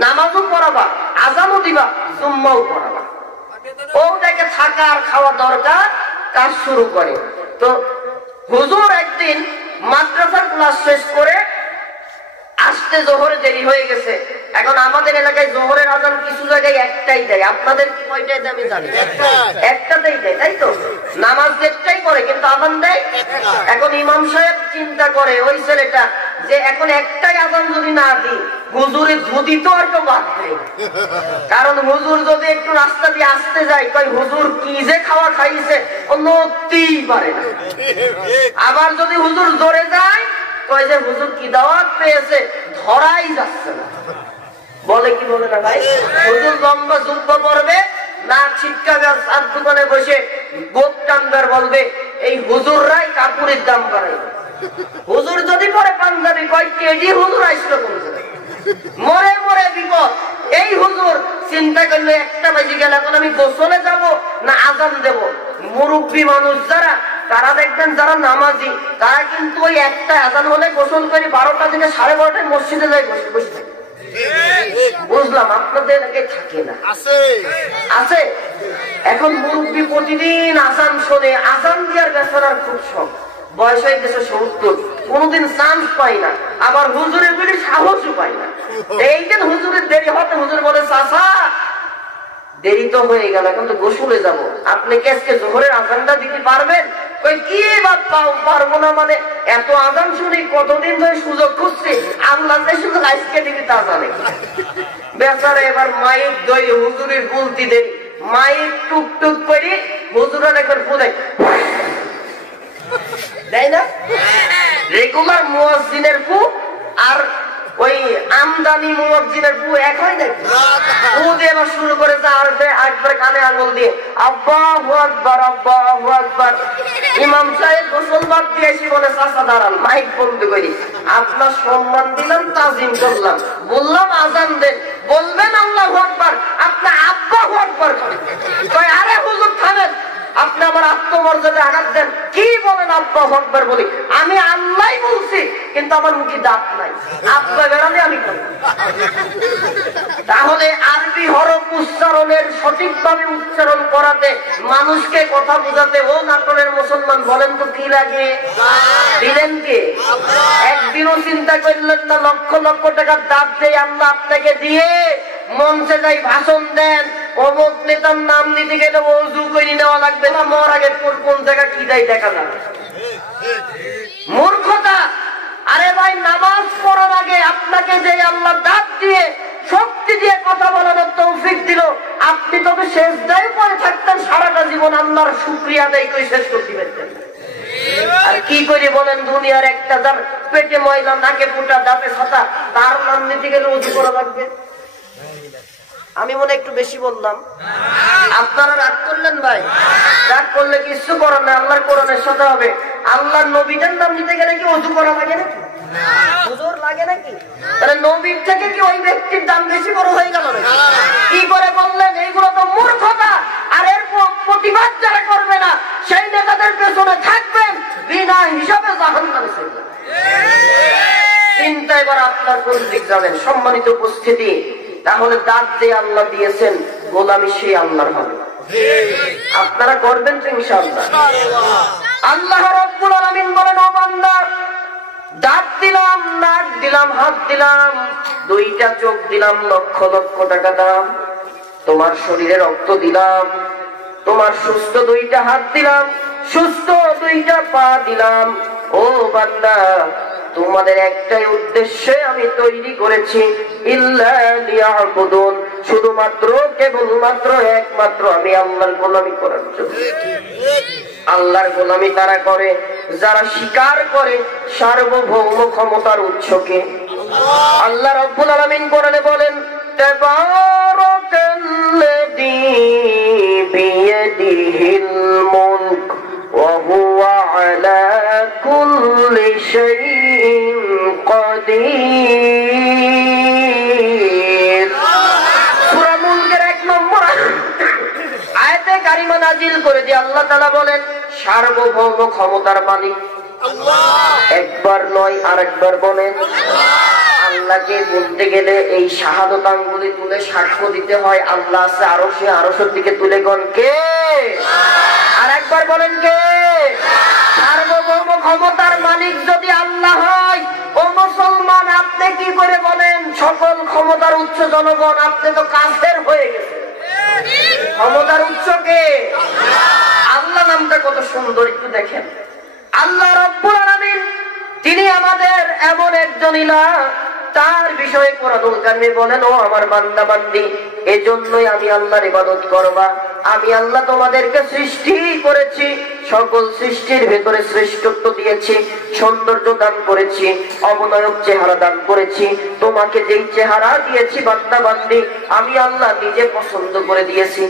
নামাজও পড়াবা, আজানও দিবা, জুম্মাও পড়াবা। ও দেখে থাকা আর খাওয়া দরকার, কাজ শুরু করে। তো হুজুর একদিন মাদ্রাসার ক্লাস শেষ করে আসতে জোহরে দেরি হয়ে গেছে। এখন আমাদের এলাকায় জোহরের আজান কিছু জায়গায় একটাই দেয়, আপনাদের কি কয়টাই দেয় আমি জানি? একটাতেই দেয়, তাই তো? নামাজ একটাই করে, কিন্তু আজান দেয়। এখন ইমাম সাহেব চিন্তা করে, ওই ছেলেটা যে এখন একটাই আজান যদি না দিই, হুজুরের ধুতি তো আর তো বাদ দেয়। কারণ হুজুর যদি একটু রাস্তা দিয়ে আসতে যায়, কই হুজুর কি যে খাওয়া খাইছে, ও নড়তেই পারে না। আবার যদি হুজুর জোরে যায়, কয় যে হুজুর কি দাওয়াত পেয়েছে ধরাই যাচ্ছে না। বলে কি বলে না ভাই? হুজুর লম্বা জুব্বা পরবে, না ছিটকা সাত দোকানে বসে গোপ টানবার বলবে এই হুজুররাই কাপড়ের দাম বাড়াইবে। হুজুর যদি পরে পাঞ্জাবি কয় কেজি হুজুর আসলো কোনছে, মরে মরে বিপদ। এই হুজুর চিন্তা করলে একটা বাজে গেল, এখন আমি গোসলে যাব না আজান দেব। মুরব্বী মানুষ যারা, তারা দেখবেন যারা নামাজি, তারা কিন্তু ওই একটা আজান হলে গোসল করে 12টা থেকে 12:30টায় মসজিদে যায় বসে বসে থাকে। বুঝলাম আপনাদের আগে থাকে না, আছে। এখন মুরব্বী প্রতিদিন আজান শোনে, আজান দেওয়ার বেচারার খুব শখ। বয়স হয়ে গেছে 70, কোনদিন চান্স পাই না, আবার হুজুরের বেশি সাহসও পাই না। এই যে হুজুরের দেরি হতে হুজুর বলে চাচা দেরি তো হয়ে গেল, এখন তো গোসলে যাবো, আপনি কি আজকে জোহরের আজানটা দিতে পারবেন? কই কি বাদ পারবো না মানে, এত আজান শুনি কতদিন ধরে সুযোগ খুঁজছি, আল্লাহ শুধু আজকে দিবি তা জানে। বেচারা এবার মাইক দই হুজুরের গুলতি দেরি, মাইক টুকটুক করে হুজুরের একবার ফুদাই দেয় না। রেগুলার মুয়াজ্জিনের ফু আর ওই আমদানি মুয়াজ্জিনের ফু এক হয় নাকি? ফু দিয়ে এবার শুরু করেছে আর একবার কানে আঙুল দিয়ে আল্লাহু আকবার আল্লাহু আকবার। ইমাম সাহেব গোসল বাদ দিয়ে এসে বলে চাচা দাঁড়ান, মাইক বন্ধ করি, আপনার সম্মান দিলাম, তাজিম করলাম, বললাম আজান দেন, বলবেন আল্লাহু আকবার, আপনি আল্লাহু আকবার করেন। কয় আরে হুজুর থামেন, আপনি আমার আত্মমর্যাদা আঘাত দেন, কি বলেন আল্লাহু আকবার বলি? আমি আল্লাহই বলছি, কিন্তু আমার মুখে দাঁত নাই, আব্বা বেরালে আমি করি। তাহলে আরবি হরফ উচ্চারণের সঠিকভাবে উচ্চারণ করাতে, মানুষকে কথা বোঝাতে, ও নাটোরের মুসলমান বলেন তো কি লাগে? দিলেন কে? একদিনও চিন্তা করলেন না লক্ষ লক্ষ টাকার দাঁত দিয়ে আল্লাহ আপনাকে দিয়ে মঞ্চে যাই ভাষণ দেন, অমুক নেতার নাম নিতে গেলে ওযু করে নেওয়া লাগবে না, মর আগে কোন জায়গা কি দেয় দেখা যাবে। মূর্খতা। আরে ভাই নামাজ পড়ার আগে আপনাকে যে আল্লাহ দাঁত দিয়ে শক্তি দিয়ে কথা বলানোর তৌফিক দিল, আপনি তবে সেজদায় পড়ে থাকতেন সারাটা জীবন, আল্লাহর শুকরিয়া আদায় করে শেষ করতে পারতেন। আর কি করে বলেন দুনিয়ার একটা যার পেটে ময়লা, নাকে ফুটা, দাঁতে ছাতা, তার নাম নিতে গেলে ওযু করা লাগবে? আমি মনে একটু বেশি বললাম, আপনারা রাগ করলেন ভাই? রাগ করলে কিছু করার না, আল্লাহর কোরআনের সাথে হবে। আল্লাহর নবীদের নাম নিতে গেলে কি ওযু করা লাগে নাকি? হুজুর লাগে নাকি? তাহলে নবীর থেকে কি ওই ব্যক্তির দাম বেশি বড় হয়ে গেল নাকি? কি করে বললেন? এইগুলো তো মূর্খতা। আর এর প্রতিবাদ যারা করবে না, সেই নেতাদের পেছনে থাকবেন, বিনা হিসাবে জাহান্নামে চলে যাবেন। চিন্তা এবার আপনার কোন দিক যাবেন? সম্মানিত উপস্থিতি, তাহলে দাঁত দিয়ে আল্লাহ দিয়েছেন, গোলামি সেই আল্লাহর হবে। আপনারা করবেন তো ইনশাআল্লাহ? আল্লাহ রাব্বুল আলামিন বলেন, ও বান্দা, দাঁত দিলাম, নাক দিলাম, হাত দিলাম, দুইটা চোখ দিলাম, লক্ষ লক্ষ টাকা দাম, তোমার শরীরে রক্ত দিলাম, তোমার সুস্থ দুইটা হাত দিলাম, সুস্থ দুইটা পা দিলাম। ও বান্দা, তোমাদের একটাই উদ্দেশ্যে আমি তৈরি করেছি, ইল্লা লিয়াবুদুন, শুধুমাত্র কেবলমাত্র একমাত্র আমি আল্লাহর গোলামি করার জন্য। আল্লাহর গোলামি তারা করে যারা স্বীকার করে সার্বভৌম ক্ষমতার উৎসকে। আল্লাহ রাব্বুল আলামিন কোরআনে বলেন, তাবারাকাল্লাযী বিয়াদিহিল মুলক ওয়া হুয়া আলা কুল্লি শাইইন কাদির। সূরা মুলকের 1 নম্বর আয়াতে কারিমা নাজিল করে দিয়ে আল্লাহ তাআলা বলেন, সার্বভৌম ক্ষমতার মালিক আল্লাহ। একবার নয়, আরেকবার বলেন আল্লাহকে বলতে গেলে এই শাহাদত আঙ্গুলি তুলে সাক্ষ্য দিতে হয় আল্লাহ আছে আরশে, আরশের দিকে তুলে গন কে? আর একবার বলেন কে? সার্বভৌম ক্ষমতার মালিক যদি আল্লাহ হয়, ও মুসলমান আপনি কি করে বলেন সকল ক্ষমতার উচ্চ জনগণ? আপনি তো কাফের হয়ে গেছেন। ক্ষমতার উচ্চ কে? আল্লাহ নামটা কত সুন্দর, একটু দেখেন। আল্লাহ রাব্বুল আলামিন, তিনি আমাদের এমন একজন ইলাহ, তার বিষয়ে কোরআনুল কারীমে বলেন, ও আমার বান্দা বান্দি, এজন্যই আমি আল্লাহর ইবাদত করবা। আমি আল্লাহ তোমাদেরকে সৃষ্টি করেছি, সকল সৃষ্টির ভেতরে শ্রেষ্ঠত্ব দিয়েছি, সৌন্দর্য দান করেছি, অবনয়ক চেহারা দান করেছি। তোমাকে যেই চেহারা দিয়েছি বান্দা বান্দি, আমি আল্লাহ নিজে পছন্দ করে দিয়েছি।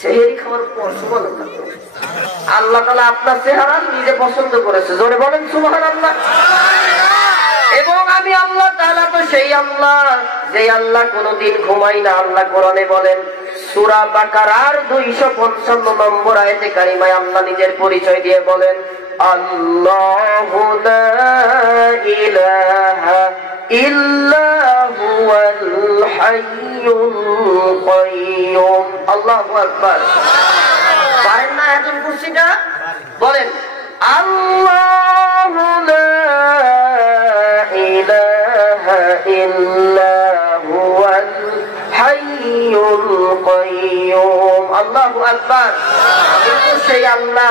সেহরি খাওয়ার পর সুবহানাল্লাহ, আল্লাহ তাআলা আপনার চেহারা নিজে পছন্দ করেছে। জোরে বলেন সুবহানাল্লাহ। এবং আমি আল্লাহ তাআলা তো সেই আল্লাহ, যে আল্লাহ কোনদিন ঘুমাই না। আল্লাহ কোরআনে বলেন, সূরা বাকারার 255 নম্বর আয়াতে কারিমায় আল্লাহ নিজের পরিচয় দিয়ে বলেন, আল্লাহু লা ইলাহা ইল্লা হুয়াল হাইয়ুল কাইয়্যুম। আল্লাহু আকবার। পারেন না আয়াতুল কুরসিটা? বলেন, আল্লাহু লা ইলাহা ইল্লা হুয়াল হাইয়ুল কাইয়্যুম। আল্লাহু আকবার। কিন্তু সেই আল্লাহ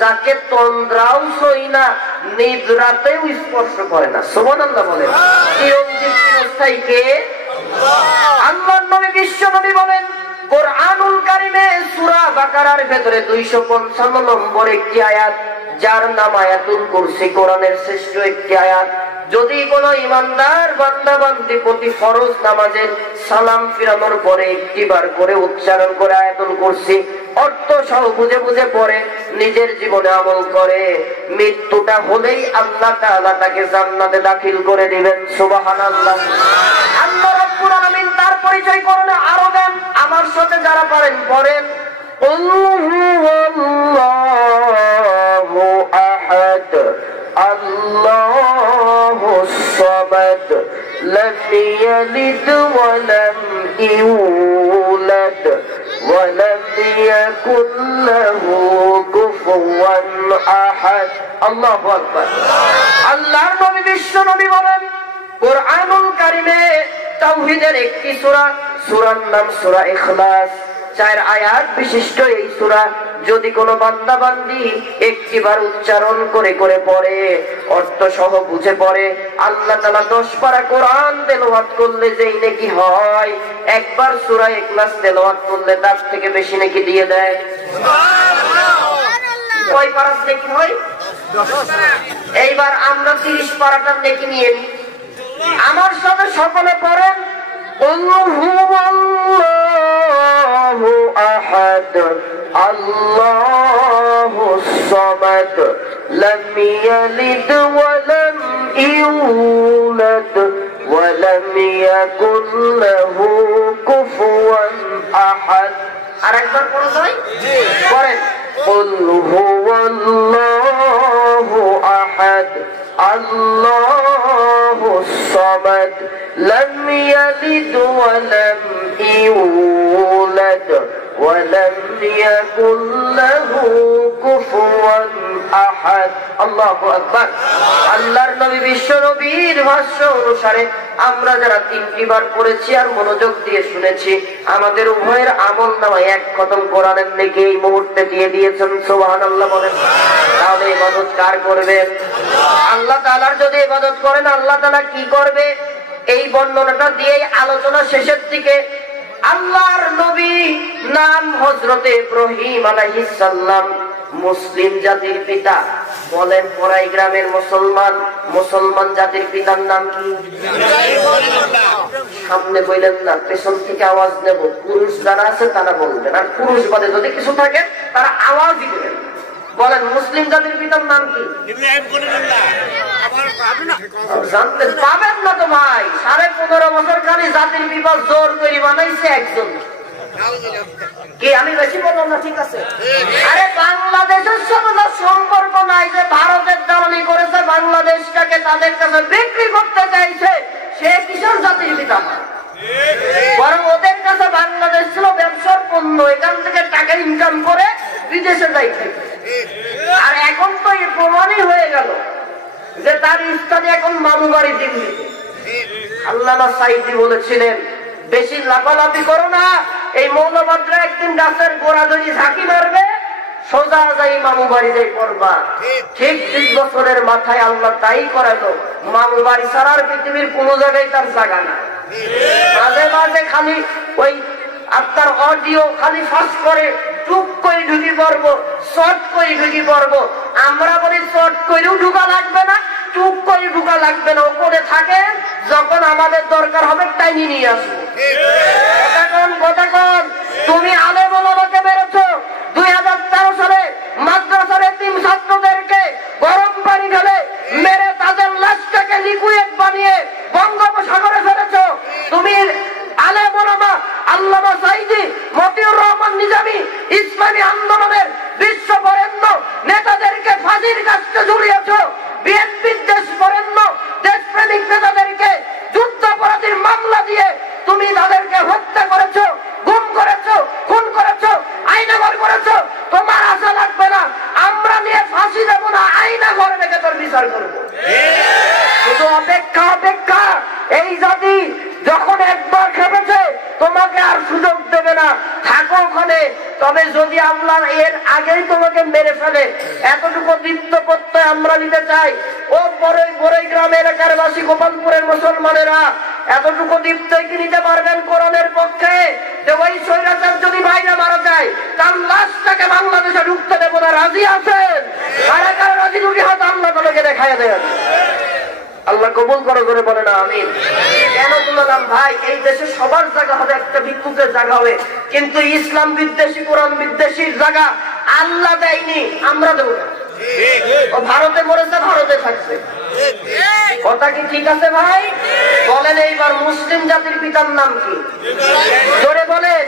যাকে তন্দ্রাও সই না, নিদ্রাতেও স্পর্শ করে না। সুবহানাল্লাহ বলেন। চিরঞ্জীব চিরস্থায়ী কে? আল্লাহর নবী বিশ্ব নবী বলেন, কোরআনুল কারিমে সূরা বাকারার ভেতরে 255 নম্বর একটি আয়াত, যার নাম আয়াতুল কুরসি, কোরআনের শ্রেষ্ঠ একটি আয়াত। যদি কোন ইমানদার বান্দা বান্দি প্রতি ফরজ নামাজের সালাম ফিরানোর পরে একটিবার করে উচ্চারণ করে আয়াতুল কুরসি অর্থ সহ বুঝে বুঝে পড়ে, নিজের জীবনে আমল করে, মৃত্যুটা হলেই আল্লাহ তাআলা তাকে জান্নাতে দাখিল করে দিবেন। সুবহানাল্লাহ। আল্লাহ রাব্বুল আলামিন তার পরিচয় করলে আরো দেন। আমার সাথে যারা পারেন পড়েন, আল্লাহু আহাদ আল্লাহুস সামাদ লাম ইয়ালিদ ওয়া লাম ইউলাদ ওয়া লাম ইয়াকুল লাহু কুফুওয়ান আহাদ। আল্লাহু আকবার। আল্লাহর নবী বিশ্ব নবী বলেন, কোরআনুল কারিমে তাওহীদের একটি সূরা, সূরার নাম সূরা ইখলাস। 4 আয়াত বিশিষ্ট এই সূরা যদি কোনো বান্দা বান্দি একটিবার উচ্চারণ করে করে পড়ে, অর্থ সহ বুঝে পড়ে, আল্লাহ তাআলা 10 পারা কোরআন তেলাওয়াত করলে যেই নেকি হয়, একবার সূরা ইখলাস তেলাওয়াত করলে তার থেকে বেশি নেকি দিয়ে দেয়। কয় পারা নেকি হয়? 10 পারা। এইবার আমরা 30 পারাটার নেকি নিয়ে নিই। আমার সাথে সকলে পড়েন, আল্লাহু আহাদ আল্লাহুস সামাদ লাম ইয়ালিদ ওয়া লাম ইউলাদ ওয়া লাম ইয়াকুল লাহু কুফুওয়ান আহাদ। আরেকবার পড়া যায়? পড়েন, কুল হুয়াল্লাহু আহাদ আল্লাহুস সামাদ লাম ইয়ালিদ ওয়া লাম ইউলাদ ওয়া লাম ইয়াকুল লাহু কুফুওয়ান আহাদ। আল্লাহু আকবার। আল্লাহর নবী বিশ্ব নবীর ভাষ্য অনুসারে আমরা যারা 3টি বার পড়েছি আর মনোযোগ দিয়ে শুনেছি, আমাদের উভয়ের আমল নামায় 1 খতম কোরআনের নেকি এই মুহূর্তে দিয়ে দিয়েছেন। সুবহানাল্লাহ বলেন। তাহলে ইবাদত কার করবেন? আল্লাহ তাআলার যদি ইবাদত করেন, আল্লাহ তাআলা কি করবে এই বর্ণনাটা দিয়েই আলোচনা শেষের দিকে। আল্লাহর নবী নাম হযরতে ইব্রাহিম আলাইহিস সালাম, মুসলিম জাতির পিতা। বলেন, পরাই গ্রামের মুসলমান, মুসলমান জাতির পিতার নাম কি? সামনে বললেন না, পেছন থেকে আওয়াজ নেব। পুরুষ যারা আছে তারা বলবেন, আর পুরুষ বাদে যদি কিছু থাকে তারা আওয়াজ দিবেন। বলেন, মুসলিম জাতির পিতার নাম কি? জানতে পাবেন না তো ভাই। 15.5 বছর খালি জাতির পিতা জোর করে বানাইছে একজন। কি আমি বেশি বললাম না? ঠিক আছে। আরে বাংলাদেশের সাথে সম্পর্ক নাই, যে ভারতের দালালি করেছে বাংলাদেশটাকে তাদের কাছে বিক্রি করতে চাইছে, সে কিশোর জাতির পিতা। বরং ওদের কাছে বাংলাদেশ ছিল ব্যবসার পণ্য, এখান থেকে টাকা ইনকাম করে বিদেশে যাইছে। আর এখন তো এই প্রমাণই হয়ে গেল যে তার স্থানে এখন মামু বাড়ি দিল্লিতে। আল্লামা সাঈদী বলেছিলেন, বেশি লাফালাফি করো না, এই মৌলবাদরা একদিন গাছের গোড়া ধরে ঝাঁকি মারবে, সোজা যাই মামু বাড়ি যাই পড়বা। ঠিক 30 বছরের মাথায় আল্লাহ তাই করালো। মামু বাড়ি ছাড়ার পৃথিবীর কোন জায়গায় তার জায়গা না। মাঝে মাঝে খালি ওই আপনার অডিও খালি ফাঁস করে টুক করে ঢুকি পড়বো, শর্ট করে ঢুকি পড়বো। আমরা বলি শর্ট করেও ঢুকা লাগবে না, টুক করে ঢুকা লাগবে না, ওপরে থাকে, যখন আমাদের দরকার হবে টাইনি নিয়ে আসবো। কতক্ষণ তুমি আলেম ওলামাকে মেরেছো। 2013 সালে মাদ্রাসার এতিম ছাত্রদেরকে গরম পানি ঢেলে মেরে তাদের লাশটাকে লিকুইড বানিয়ে বঙ্গোপসাগরে ফেলেছো। তুমি আলেম ওলামা আল্লামা সাঈদী, মতিউর রহমান নিজামী, ইসলামী আন্দোলনের বিশ্ব বরেণ্য নেতাদেরকে ফাঁসির কাস্টে ঝুলিয়েছো। বিএনপির দেশ বরেণ্য দেশপ্রেমিক নেতাদেরকে যুদ্ধাপরাধীর মামলা দিয়ে তুমি তাদেরকে হত্যা করেছো, গুম করেছো, খুন করেছো, আইনাঘর করেছো। তোমার আশা লাগবে না, আমরা নিয়ে ফাঁসি দেবো না, আইনাঘরে রেখে তোর বিচার করবো। শুধু অপেক্ষা, অপেক্ষা। এই জাতি যখন একবার খেপেছে তোমাকে আর সুযোগ দেবে না, থাকো ওখানে। তবে যদি আল্লাহ এর আগেই তোমাকে মেরে ফেলে, এতটুকু দীপ্ত প্রত্যয় আমরা নিতে চাই। ও বড়ই গ্রাম এলাকার বাসী, গোপালপুরের মুসলমানেরা, এতটুকু দীপ্তই কি নিতে পারবেন কোরআনের পক্ষে যে ওই স্বৈরাচার যদি বাইরে মারা যায় তার লাশটাকে বাংলাদেশে ঢুকতে দেবো না? রাজি আছেন? কারা কারা রাজি? দুটি হাত আল্লাহ তোমাকে দেখায় দেন। আল্লাহ কবুল করো, করে বলে না আমিন। কেন বললাম ভাই, এই দেশে সবার জায়গা হবে, একটা ভিক্ষুকের জায়গা হবে, কিন্তু ইসলাম বিদ্বেষী কোরআন বিদ্বেষীর জায়গা আল্লাহ দেয়নি, আমরা দেবো না। ও ভারতে মরেছে, ভারতে থাকছে। কথা কি ঠিক আছে ভাই? বলেন এইবার মুসলিম জাতির পিতার নাম কি? জোরে বলেন।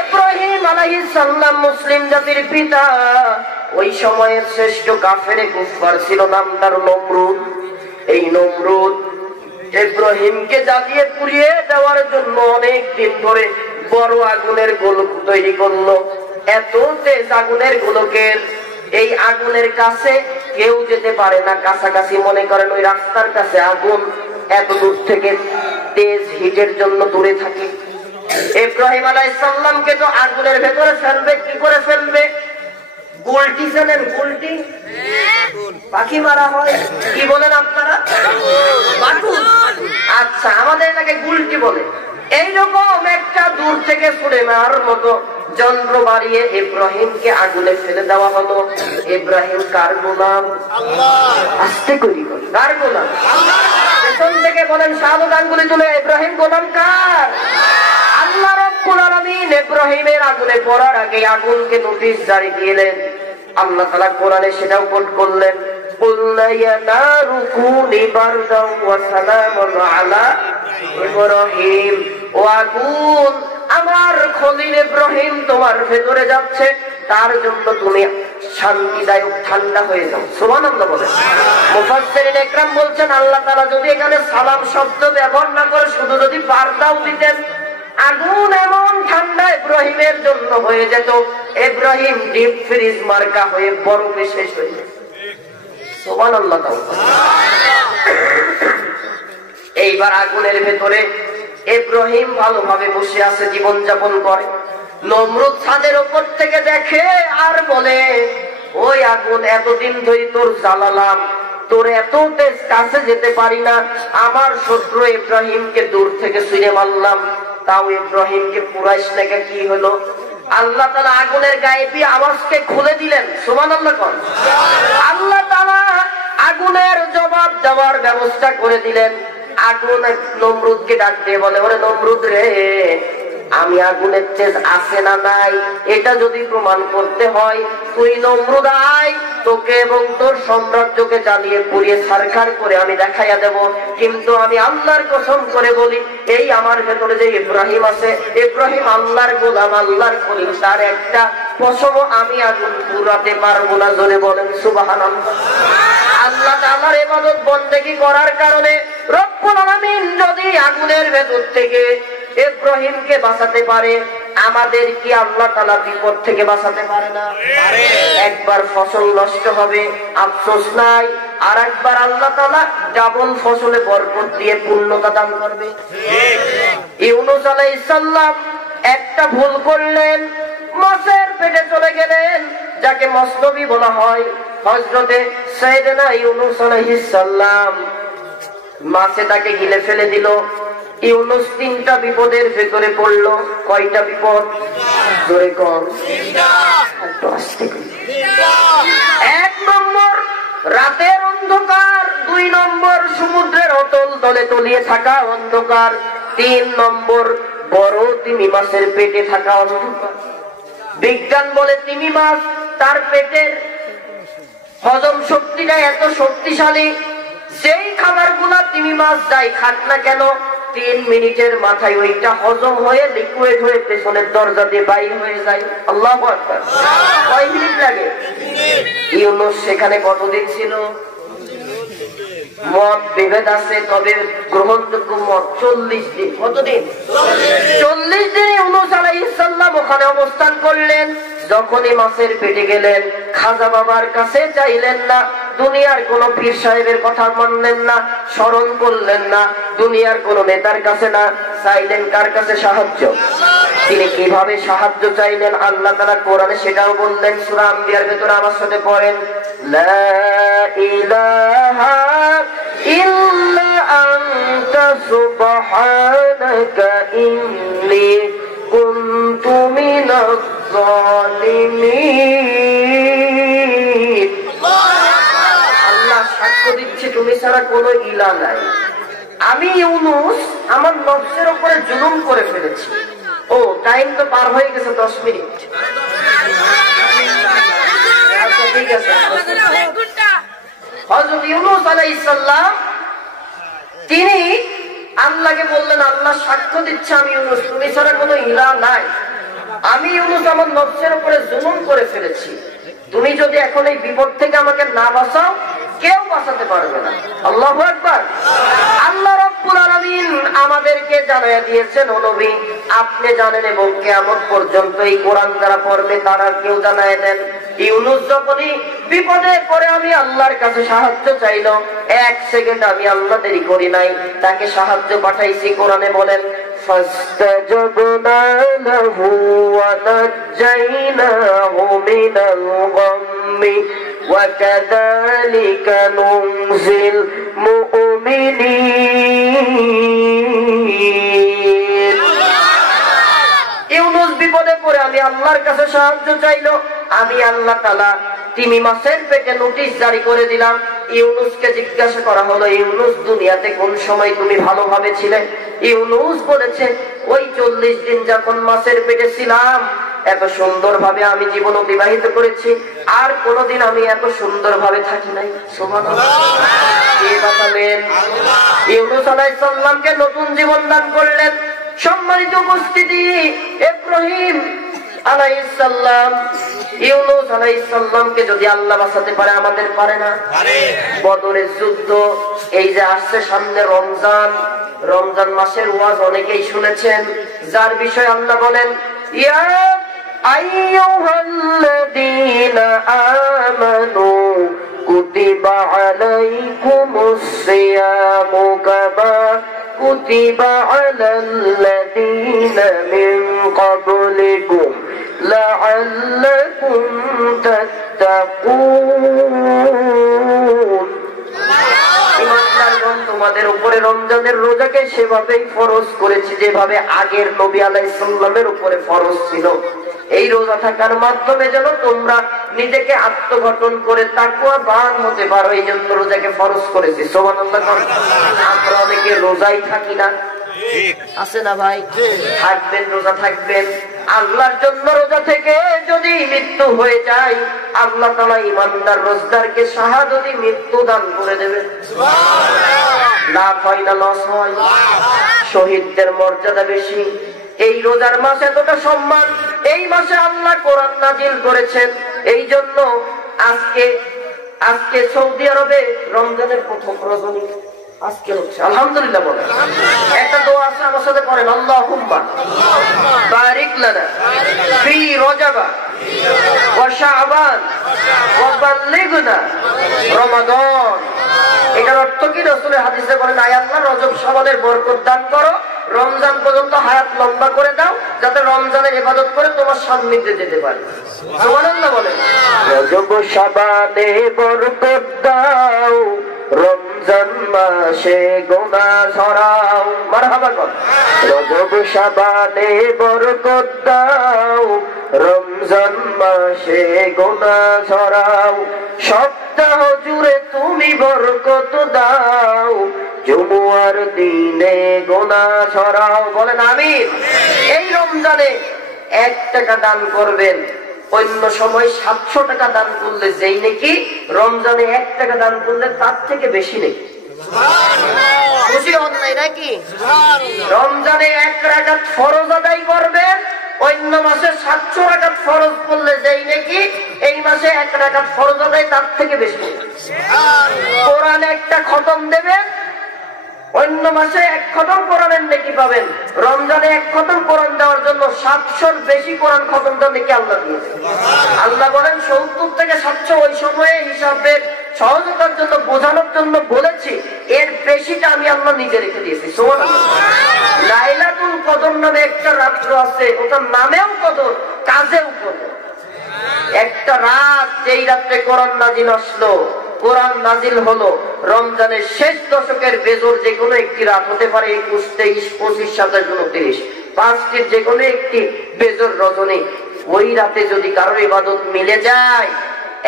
ইব্রাহিম আলাইহিস সালাম মুসলিম জাতির পিতা। ওই সময়ের শ্রেষ্ঠ কাফেরে কুফার ছিল, নাম তার নমরুদ। এই নমরুদ ইব্রাহিমকে জ্বালিয়ে পুড়িয়ে দেওয়ার জন্য অনেক দিন ধরে বড় আগুনের গোলক তৈরি করলো। এত তেজ আগুনের গোলকের, এই আগুনের কাছে কেউ যেতে পারে না, কাছাকাছি। মনে করেন ওই রাস্তার কাছে আগুন, এত দূর থেকে তেজ হিটের জন্য দূরে থাকে। ইব্রাহিম আলাইহিস সালামকে তো আগুনের ভেতরে ফেলবে, কি করে ফেলবে? গুলটি জানেন? গুলটি পাখি মারা হয়, কি বলেন আপনারা? আচ্ছা, আমাদের এটাকে গুলটি বলে। এইরকম একটা দূর থেকে ছুড়ে মারার মতো যন্ত্র বাড়িয়ে ইব্রাহিমকে আগুনে ফেলে দেওয়া হলো। ইব্রাহিম কার গোলাম? আস্তে করি কার গোলাম? পেছন থেকে বলেন শাহাদাত আঙ্গুলি তুলে, ইব্রাহিম গোলাম কার? আল্লাহ রাব্বুল আলামিন ইব্রাহিমের আগুনে পড়ার আগে আগুনকে নোটিশ জারি দিলেন। আল্লাহ তাআলা কোরআনে সেটাও কোট করলেন, কুল্লা ইয়া নারু কুনি বারদাও ওয়া সালামুন আলা ইব্রাহিম। ও আগুন, আমার খলিল ইব্রাহিম তোমার ভেতরে যাচ্ছে, তার জন্য তুমি শান্তিদায়ক ঠান্ডা হয়ে যাও। সুবহানাল্লাহ বলেন। মুফাসসিরিন ইকরাম বলছেন, আল্লাহ তাআলা যদি এখানে সালাম শব্দ ব্যবহার না করে শুধু যদি বারদাও দিতেন, আগুন এমন ঠান্ডা ইব্রাহিমের জন্য হয়ে যেত, ইব্রাহিম ডিপ ফ্রিজ মার্কা হয়ে বরফে শেষ হয়ে যেত। সুবহানাল্লাহ। এইবার আগুনের ভেতরে ইব্রাহিম ভালোভাবে বসে আছে, জীবন যাপন করে। নমরুদ ছাদের উপর থেকে দেখে আর বলে, ওই আগুন, এতদিন ধরে তোর জ্বালালাম, তোর এত তেজ, কাছে যেতে পারি না। আমার শত্রু ইব্রাহিমকে দূর থেকে ছুঁড়ে মারলাম, তাও ইব্রাহিমকে পুরাইস নাকি? কি হলো? আল্লাহ তাআলা আগুনের গায়েবী আওয়াজকে খুলে দিলেন। সুবহানাল্লাহ। আল্লাহ তাআলা আগুনের জবাব দেওয়ার ব্যবস্থা করে দিলেন। আগুন নমরুদকে ডাক দিয়ে বলে, ওরে নমরুদ রে, আমি আগুনের তেজ আছে না নাই এটা যদি প্রমাণ করতে হয়, তুই নমরুদ আয়, তোকে এবং তোর সাম্রাজ্যকে জ্বালিয়ে পুড়িয়ে ছারখার করে আমি দেখাইয়া দেব। কিন্তু আমি আল্লাহর কসম করে বলি, এই আমার ভেতরে যে ইব্রাহিম আছে, ইব্রাহিম আল্লাহর গোলাম, আল্লাহর খলিল, তার একটা পশমও আমি আগুন পুরাতে পারবো না। জোরে বলেন সুবহানাল্লাহ। আল্লাহ তাআলার ইবাদত বন্দেগী করার কারণে রব্বুল আলামিন যদি আগুনের ভেতর থেকে ইব্রাহিমকে বাঁচাতে পারে, আমাদের কি আল্লাহ তাআলা বিপদ থেকে বাঁচাতে পারে না? একবার ফসল নষ্ট হবে, আফসোস নাই, আর একবার আল্লাহ তাআলা ডাবল ফসলে বরকত দিয়ে পূর্ণতা দান করবে। ইউনূস আলাইহিস সালাম একটা ভুল করলেন, মাছের পেটে চলে গেলেন, যাকে মসনবী বলা হয়। হযরতে সাইয়েদনা ইউনূস আলাইহিস সালাম মাছে তাকে গিলে ফেলে দিল। ইউনূস তিনটা বিপদের ভেতরে পড়লো। কয়টা বিপদ? জোরে কর, একটু আস্তে কর। 1 নম্বর রাতের অন্ধকার, 2 নম্বর সমুদ্রের অতল তলে তলিয়ে থাকা অন্ধকার, 3 নম্বর বড় তিমি মাছের পেটে থাকা অন্ধকার। বিজ্ঞান বলে তিমি মাছ তার পেটের হজম শক্তিটা এত শক্তিশালী, যেই খাবারগুলা তিমি মাছ যাই খাক না কেন 3 মিনিটের মাথায় ওইটা হজম হয়ে লিকুইড হয়ে পেছনের দরজা দিয়ে বাইর হয়ে যায়। আল্লাহু আকবার। কয় মিনিট লাগে? ইউনূস সেখানে কতদিন ছিল? মত বিভেদ আছে, তবে গ্রহণযোগ্য মত 40 দিন। কতদিন? 40 দিন ইউনূস আলাইহিস সালাম ওখানে অবস্থান করলেন। যখনই মাছের পেটে গেলেন, খাজা বাবার কাছে চাইলেন না, দুনিয়ার কোন পীর সাহেবের কথা মানলেন না, স্মরণ করলেন না, দুনিয়ার কোন নেতার কাছে না, চাইলেন কার কাছে? সাহায্য। তিনি কিভাবে সাহায্য চাইলেন আল্লাহ তাআলা কোরআনে সেটাও বললেন। সূরা আম্বিয়ার ভেতরে আমার সাথে পড়েন, লা ইলাহা ইল্লা আনতা সুবহানাকা ইন্নী কুনতু মিনাজ জালিমিন। আল্লাহ সাক্ষ্য দিচ্ছে তুমি ছাড়া কোনো ইলাহ নাই। আমি ইউনূস আমার নফসের উপরে জুলুম করে ফেলেছি। ও টাইম তো পার হয়ে গেছে 10 মিনিট। আচ্ছা ঠিক আছে। হযরত ইউনূস আলাইহিস সালাম তিনি আল্লাহকে বললেন, আল্লাহ সাক্ষ্য দিচ্ছে আমি ইউনূস, তুমি ছাড়া কোনো ইলাহ নাই। আমি ইউনূস আমার নফসের উপরে জুলুম করে ফেলেছি। তুমি যদি এখন এই বিপদ থেকে আমাকে না বাঁচাও, কেউ বাঁচাতে পারবে না। আল্লাহু আকবার। আল্লাহ রাব্বুল আলামিন আমাদেরকে জানায়া দিয়েছেন, ও নবী আপনি জানেন এবং কিয়ামত পর্যন্ত এই কোরআন যারা পড়বে তারা কেউ জানায়া দেন, ইউনূস যখনই বিপদে পড়ে আমি আল্লাহর কাছে সাহায্য চাইলো, 1 সেকেন্ড আমি আল্লাহ দেরি করি নাই, তাকে সাহায্য পাঠাইছি। কোরআনে বলেন, فاستجبنا له ونجيناه من الغم وكذلك ننجي المؤمنين। ইউনূস বিপদে পড়ে আমি আল্লাহর কাছে সাহায্য চাইলো, আমি আল্লাহ তাআলা তিমি মাছের পেটে নোটিশ জারি করে দিলাম। ইউনূসকে জিজ্ঞাসা করা হলো, ইউনূস দুনিয়াতে কোন সময় তুমি ভালোভাবে ছিলে? ইউনূস বলেছে, ওই 40 দিন যখন মাছের পেটে ছিলাম এত সুন্দর ভাবে আমি জীবন অতিবাহিত করেছি, আর কোনদিন আমি এত সুন্দর ভাবে থাকি নাই। সুবহানাল্লাহ। কে বাঁচালেন? ইউনূস আলাইহিস সালামকে নতুন জীবন দান করলেন। সম্মানিত উপস্থিতি, ইব্রাহিম আলাইহিস সালাম ইউনূস আলাইহিস সালামকে যদি আল্লাহ বাঁচাতে পারে, আমাদের পারে না? বদরের যুদ্ধ, এই যে আসছে সামনে রমজান, রমজান মাসের ওয়াজ অনেকেই শুনেছেন, যার বিষয়ে আল্লাহ বলেন, ইয়া আইয়ুহাল্লাযীনা আমানু কুতিবা আলাইকুমুস সিয়ামু কামা কুতিবা আলাল্লাযীনা মিন ক্বাবলিকুম লাআল্লাকুম তাত্তাকুন। ইমানদারগণ, তোমাদের উপরে রমজানের রোজাকে সেভাবেই ফরজ করেছি যেভাবে আগের নবী আলাইহিস সালামের উপরে ফরজ ছিল। এই রোজা থাকার মাধ্যমে যেন তোমরা নিজেকে আত্মঘটন করে তাকওয়াবান হতে পারো, এই জন্য রোজাকে ফরজ করেছি। সুবহানাল্লাহ। আমরা অনেকে রোজাই থাকি না, আছে না ভাই? থাকবেন, রোজা থাকবেন আল্লাহর জন্য। রোজা থেকে যদি মৃত্যু হয়ে যায়, আল্লাহ তাআলা ইমানদার রোজদারকে শাহাদাতি মৃত্যু দান করে দেবেন। লাভ হয় না লস হয়? শহীদদের মর্যাদা বেশি। এই রোজার মাসে এতটা সম্মান, এই মাসে আল্লাহ কোরআন নাজিল করেছেন। এই জন্য আজকে সৌদি আরবে রমজানের প্রথম রজনী আজকে হচ্ছে। আলহামদুলিল্লাহ বলেন। একটা দোয়া আছে, আমার সাথে করেন, আল্লাহুম্মা বারিক লানা ফি রজব ওয়া শাবান ওয়া বাল্লিগনা রমাদান। এটার অর্থ কি? রাসূলের হাদিসে বলেন, আয় আল্লাহ রজব শাবানের বরকত দান করো, রমজান পর্যন্ত হায়াত লম্বা করে দাও, যাতে রমজানের ইবাদত করে তোমার সান্নিধ্যে যেতে পারি। সুবহানাল্লাহ বলেন। রজব শাবানে বরকত দাও, রমজান রমজান মাসে গুনাহ ঝরাও, মারহাবা কর। রজব শাবানে বরকত দাও, রমজান মাসে গুনাহ ঝরাও, সপ্তাহ জুড়ে তুমি বরকত দাও, জুমুয়ার দিনে গুনাহ ঝরাও। বলেন আমিন। এই রমজানে 1 টাকা দান করবেন, অন্য সময় 700 টাকা দান করলে যেই নাকি রমজানে 1 টাকা দান করলে তার থেকে বেশি নেই। খুশি হন নাই নাকি? রমজানে 1 রাকাত ফরজ আদায় করবেন, অন্য মাসে 700 রাকাত ফরজ করলে যেই নাকি এই মাসে 1 রাকাত ফরজ আদায় তার থেকে বেশি। কোরআন একটা খতম দেবেন, অন্য মাসে 1 খতম কোরআনের নেকি পাবেন। রমজানে 1 খতম কোরআন দেওয়ার জন্য 700-র বেশি কোরআন খতম দেওয়ার নেকি আল্লাহ দিয়েছে। আল্লাহ বলেন 70 থেকে 700 ওই সময়ে হিসাবের সহজতার জন্য, বোঝানোর জন্য বলেছি, এর বেশিটা আমি আল্লাহ নিজে রেখে দিয়েছি। সুবহানাল্লাহ। লাইলাতুল কদর নামে একটা রাত্র আছে, ওটার নামেও কদর, কাজেও কদর। একটা রাত, যেই রাত্রে কোরআন নাজিল আসলো, কোরআন নাজিল হলো রমজানের শেষ দশকের বেজর যে কোনো একটি রাত হতে পারে 21, 23, 25, 27, 29, 5টির যে কোনো একটি বেজর রজনী। ওই রাতে যদি কারোর ইবাদত মিলে যায়,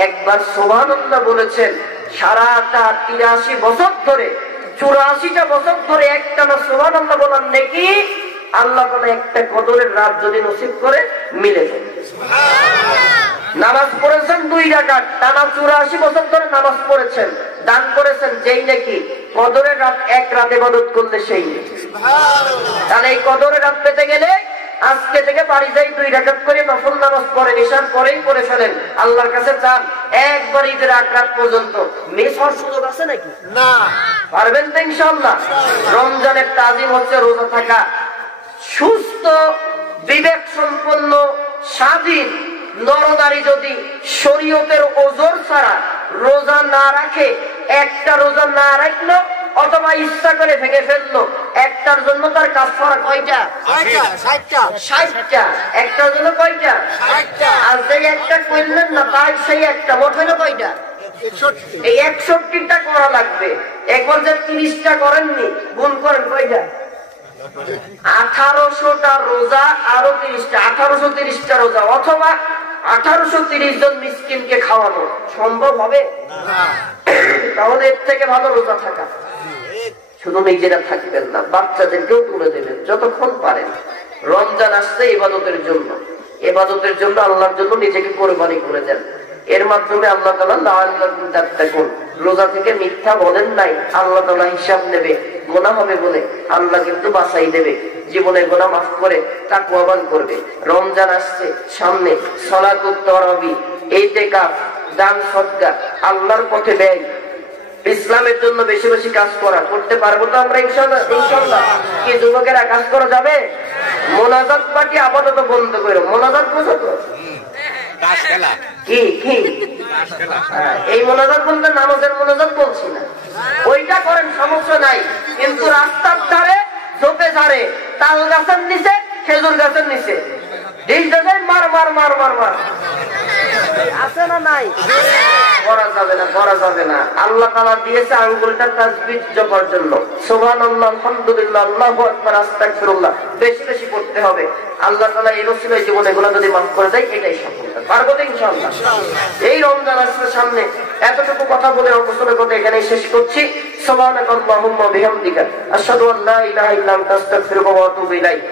একবার সুবহানাল্লাহ বলেছেন, সারাটা 83 বছর ধরে, 84টা বছর ধরে একটানা সুবহানাল্লাহ বলার নেকি আল্লাহ তাআলা একটা কদরের রাত যদি নসিব করে মিলে যায়। নামাজ পড়েছেন 2 রাকাত, টানা 84 বছর ধরে নামাজ পড়েছেন, দান করেছেন, যেই নাকি কদরের রাত 1 রাত ইবাদত করলে সেই। তাহলে এই কদরের রাত পেতে গেলে আজকে থেকে বাড়ি যাই 2 রাকাত করে নফল নামাজ পড়েন, ঈশার পরেই পড়ে ফেলেন, আল্লাহর কাছে চান একবার ঈদের 8 রাত পর্যন্ত। মিস হওয়ার সুযোগ আছে নাকি? না। পারবেন তো ইনশাআল্লাহ। রমজানের তাজিম হচ্ছে রোজা থাকা। সুস্থ, বিবেক সম্পন্ন, স্বাধীন নরনারী যদি শরীয়তের ওজর ছাড়া রোজা না রাখে, একটা রোজা না রাখলো অথবা ইচ্ছা করে ভেঙে ফেললো, একটার জন্য তার কাফারা কয়টা? 60টা। একটার জন্য কয়টা? 60টা। আর যেই একটা করলেন না, তাই সেই একটা, মোট হলো কয়টা? 61। এই 61টা করা লাগবে। একবার যে 30টা করেননি, গুণ করেন কয়টা? 1800টা রোজা, আরো 30টা, 1830টা রোজা, অথবা 1830 জন মিসকিনকে খাওয়ানো সম্ভব হবে? তাহলে এর থেকে ভালো রোজা থাকা। শুধু নিজেরা থাকবেন না, বাচ্চাদেরকেও তুলে দেবেন যতক্ষণ পারেন। রমজান আসছে ইবাদতের জন্য, ইবাদতের জন্য, আল্লাহর জন্য নিজেকে কোরবানি করে দেন। এর মাধ্যমে আল্লাহ তাআলা লাআল্লাকুম তাত্তাকুন, রোজা থেকে মিথ্যা বলেন নাই, আল্লাহ তাআলা হিসাব নেবে, গুনাহ হবে বলে আল্লাহ কিন্তু বাঁচাই দেবে, জীবনের গুনাহ মাফ করে তাকওয়াবান করবে। রমজান আসছে সামনে, সালাতুত তারাবি, ইতিকাফ, দান সদকা, আল্লাহর পথে ব্যয়, ইসলামের জন্য বেশি বেশি কাজ করা। করতে পারবো তো আমরা ইনশাআল্লাহ? ইনশাআল্লাহ। কি যুবকেরা কাজ করা যাবে? মোনাজাত পার্টি আপাতত বন্ধ করো। মোনাজাত বুঝো তো? কি কি এই মোনাজাত বলতে নামাজের মোনাজাত বলছি না, ওইটা করেন, সমস্যা নাই। কিন্তু রাস্তার ধারে, ঝোপে ঝাড়ে, তাল গাছের নিচে, খেজুর গাছের নিচে মার মার মার মার মার আছে না? নাই, করা যাবে না, করা যাবে না। আল্লাহ তাআলা দিয়েছে আঙ্গুলটা তাসবিহ জপার জন্য। সুবহানাল্লাহ, আলহামদুলিল্লাহ, আল্লাহু আকবার, আস্তাগফিরুল্লাহ বেশি বেশি করতে হবে। আল্লাহ তাআলা এই রসুলের জীবনে এগুলো যদি মাফ করে দেয়, এটাই সফলতা। পারবো তো ইনশাআল্লাহ? এই রমজান আসলে সামনে, এতটুকু কথা বলে অবসরের কথা এখানেই শেষ করছি। সুবহানাকাল্লাহুম্মা বিহামদিকা, আশহাদু আল্লা ইলাহা ইল্লা আনতা, আস্তাগফিরুকা ওয়া আতুবু ইলাইক।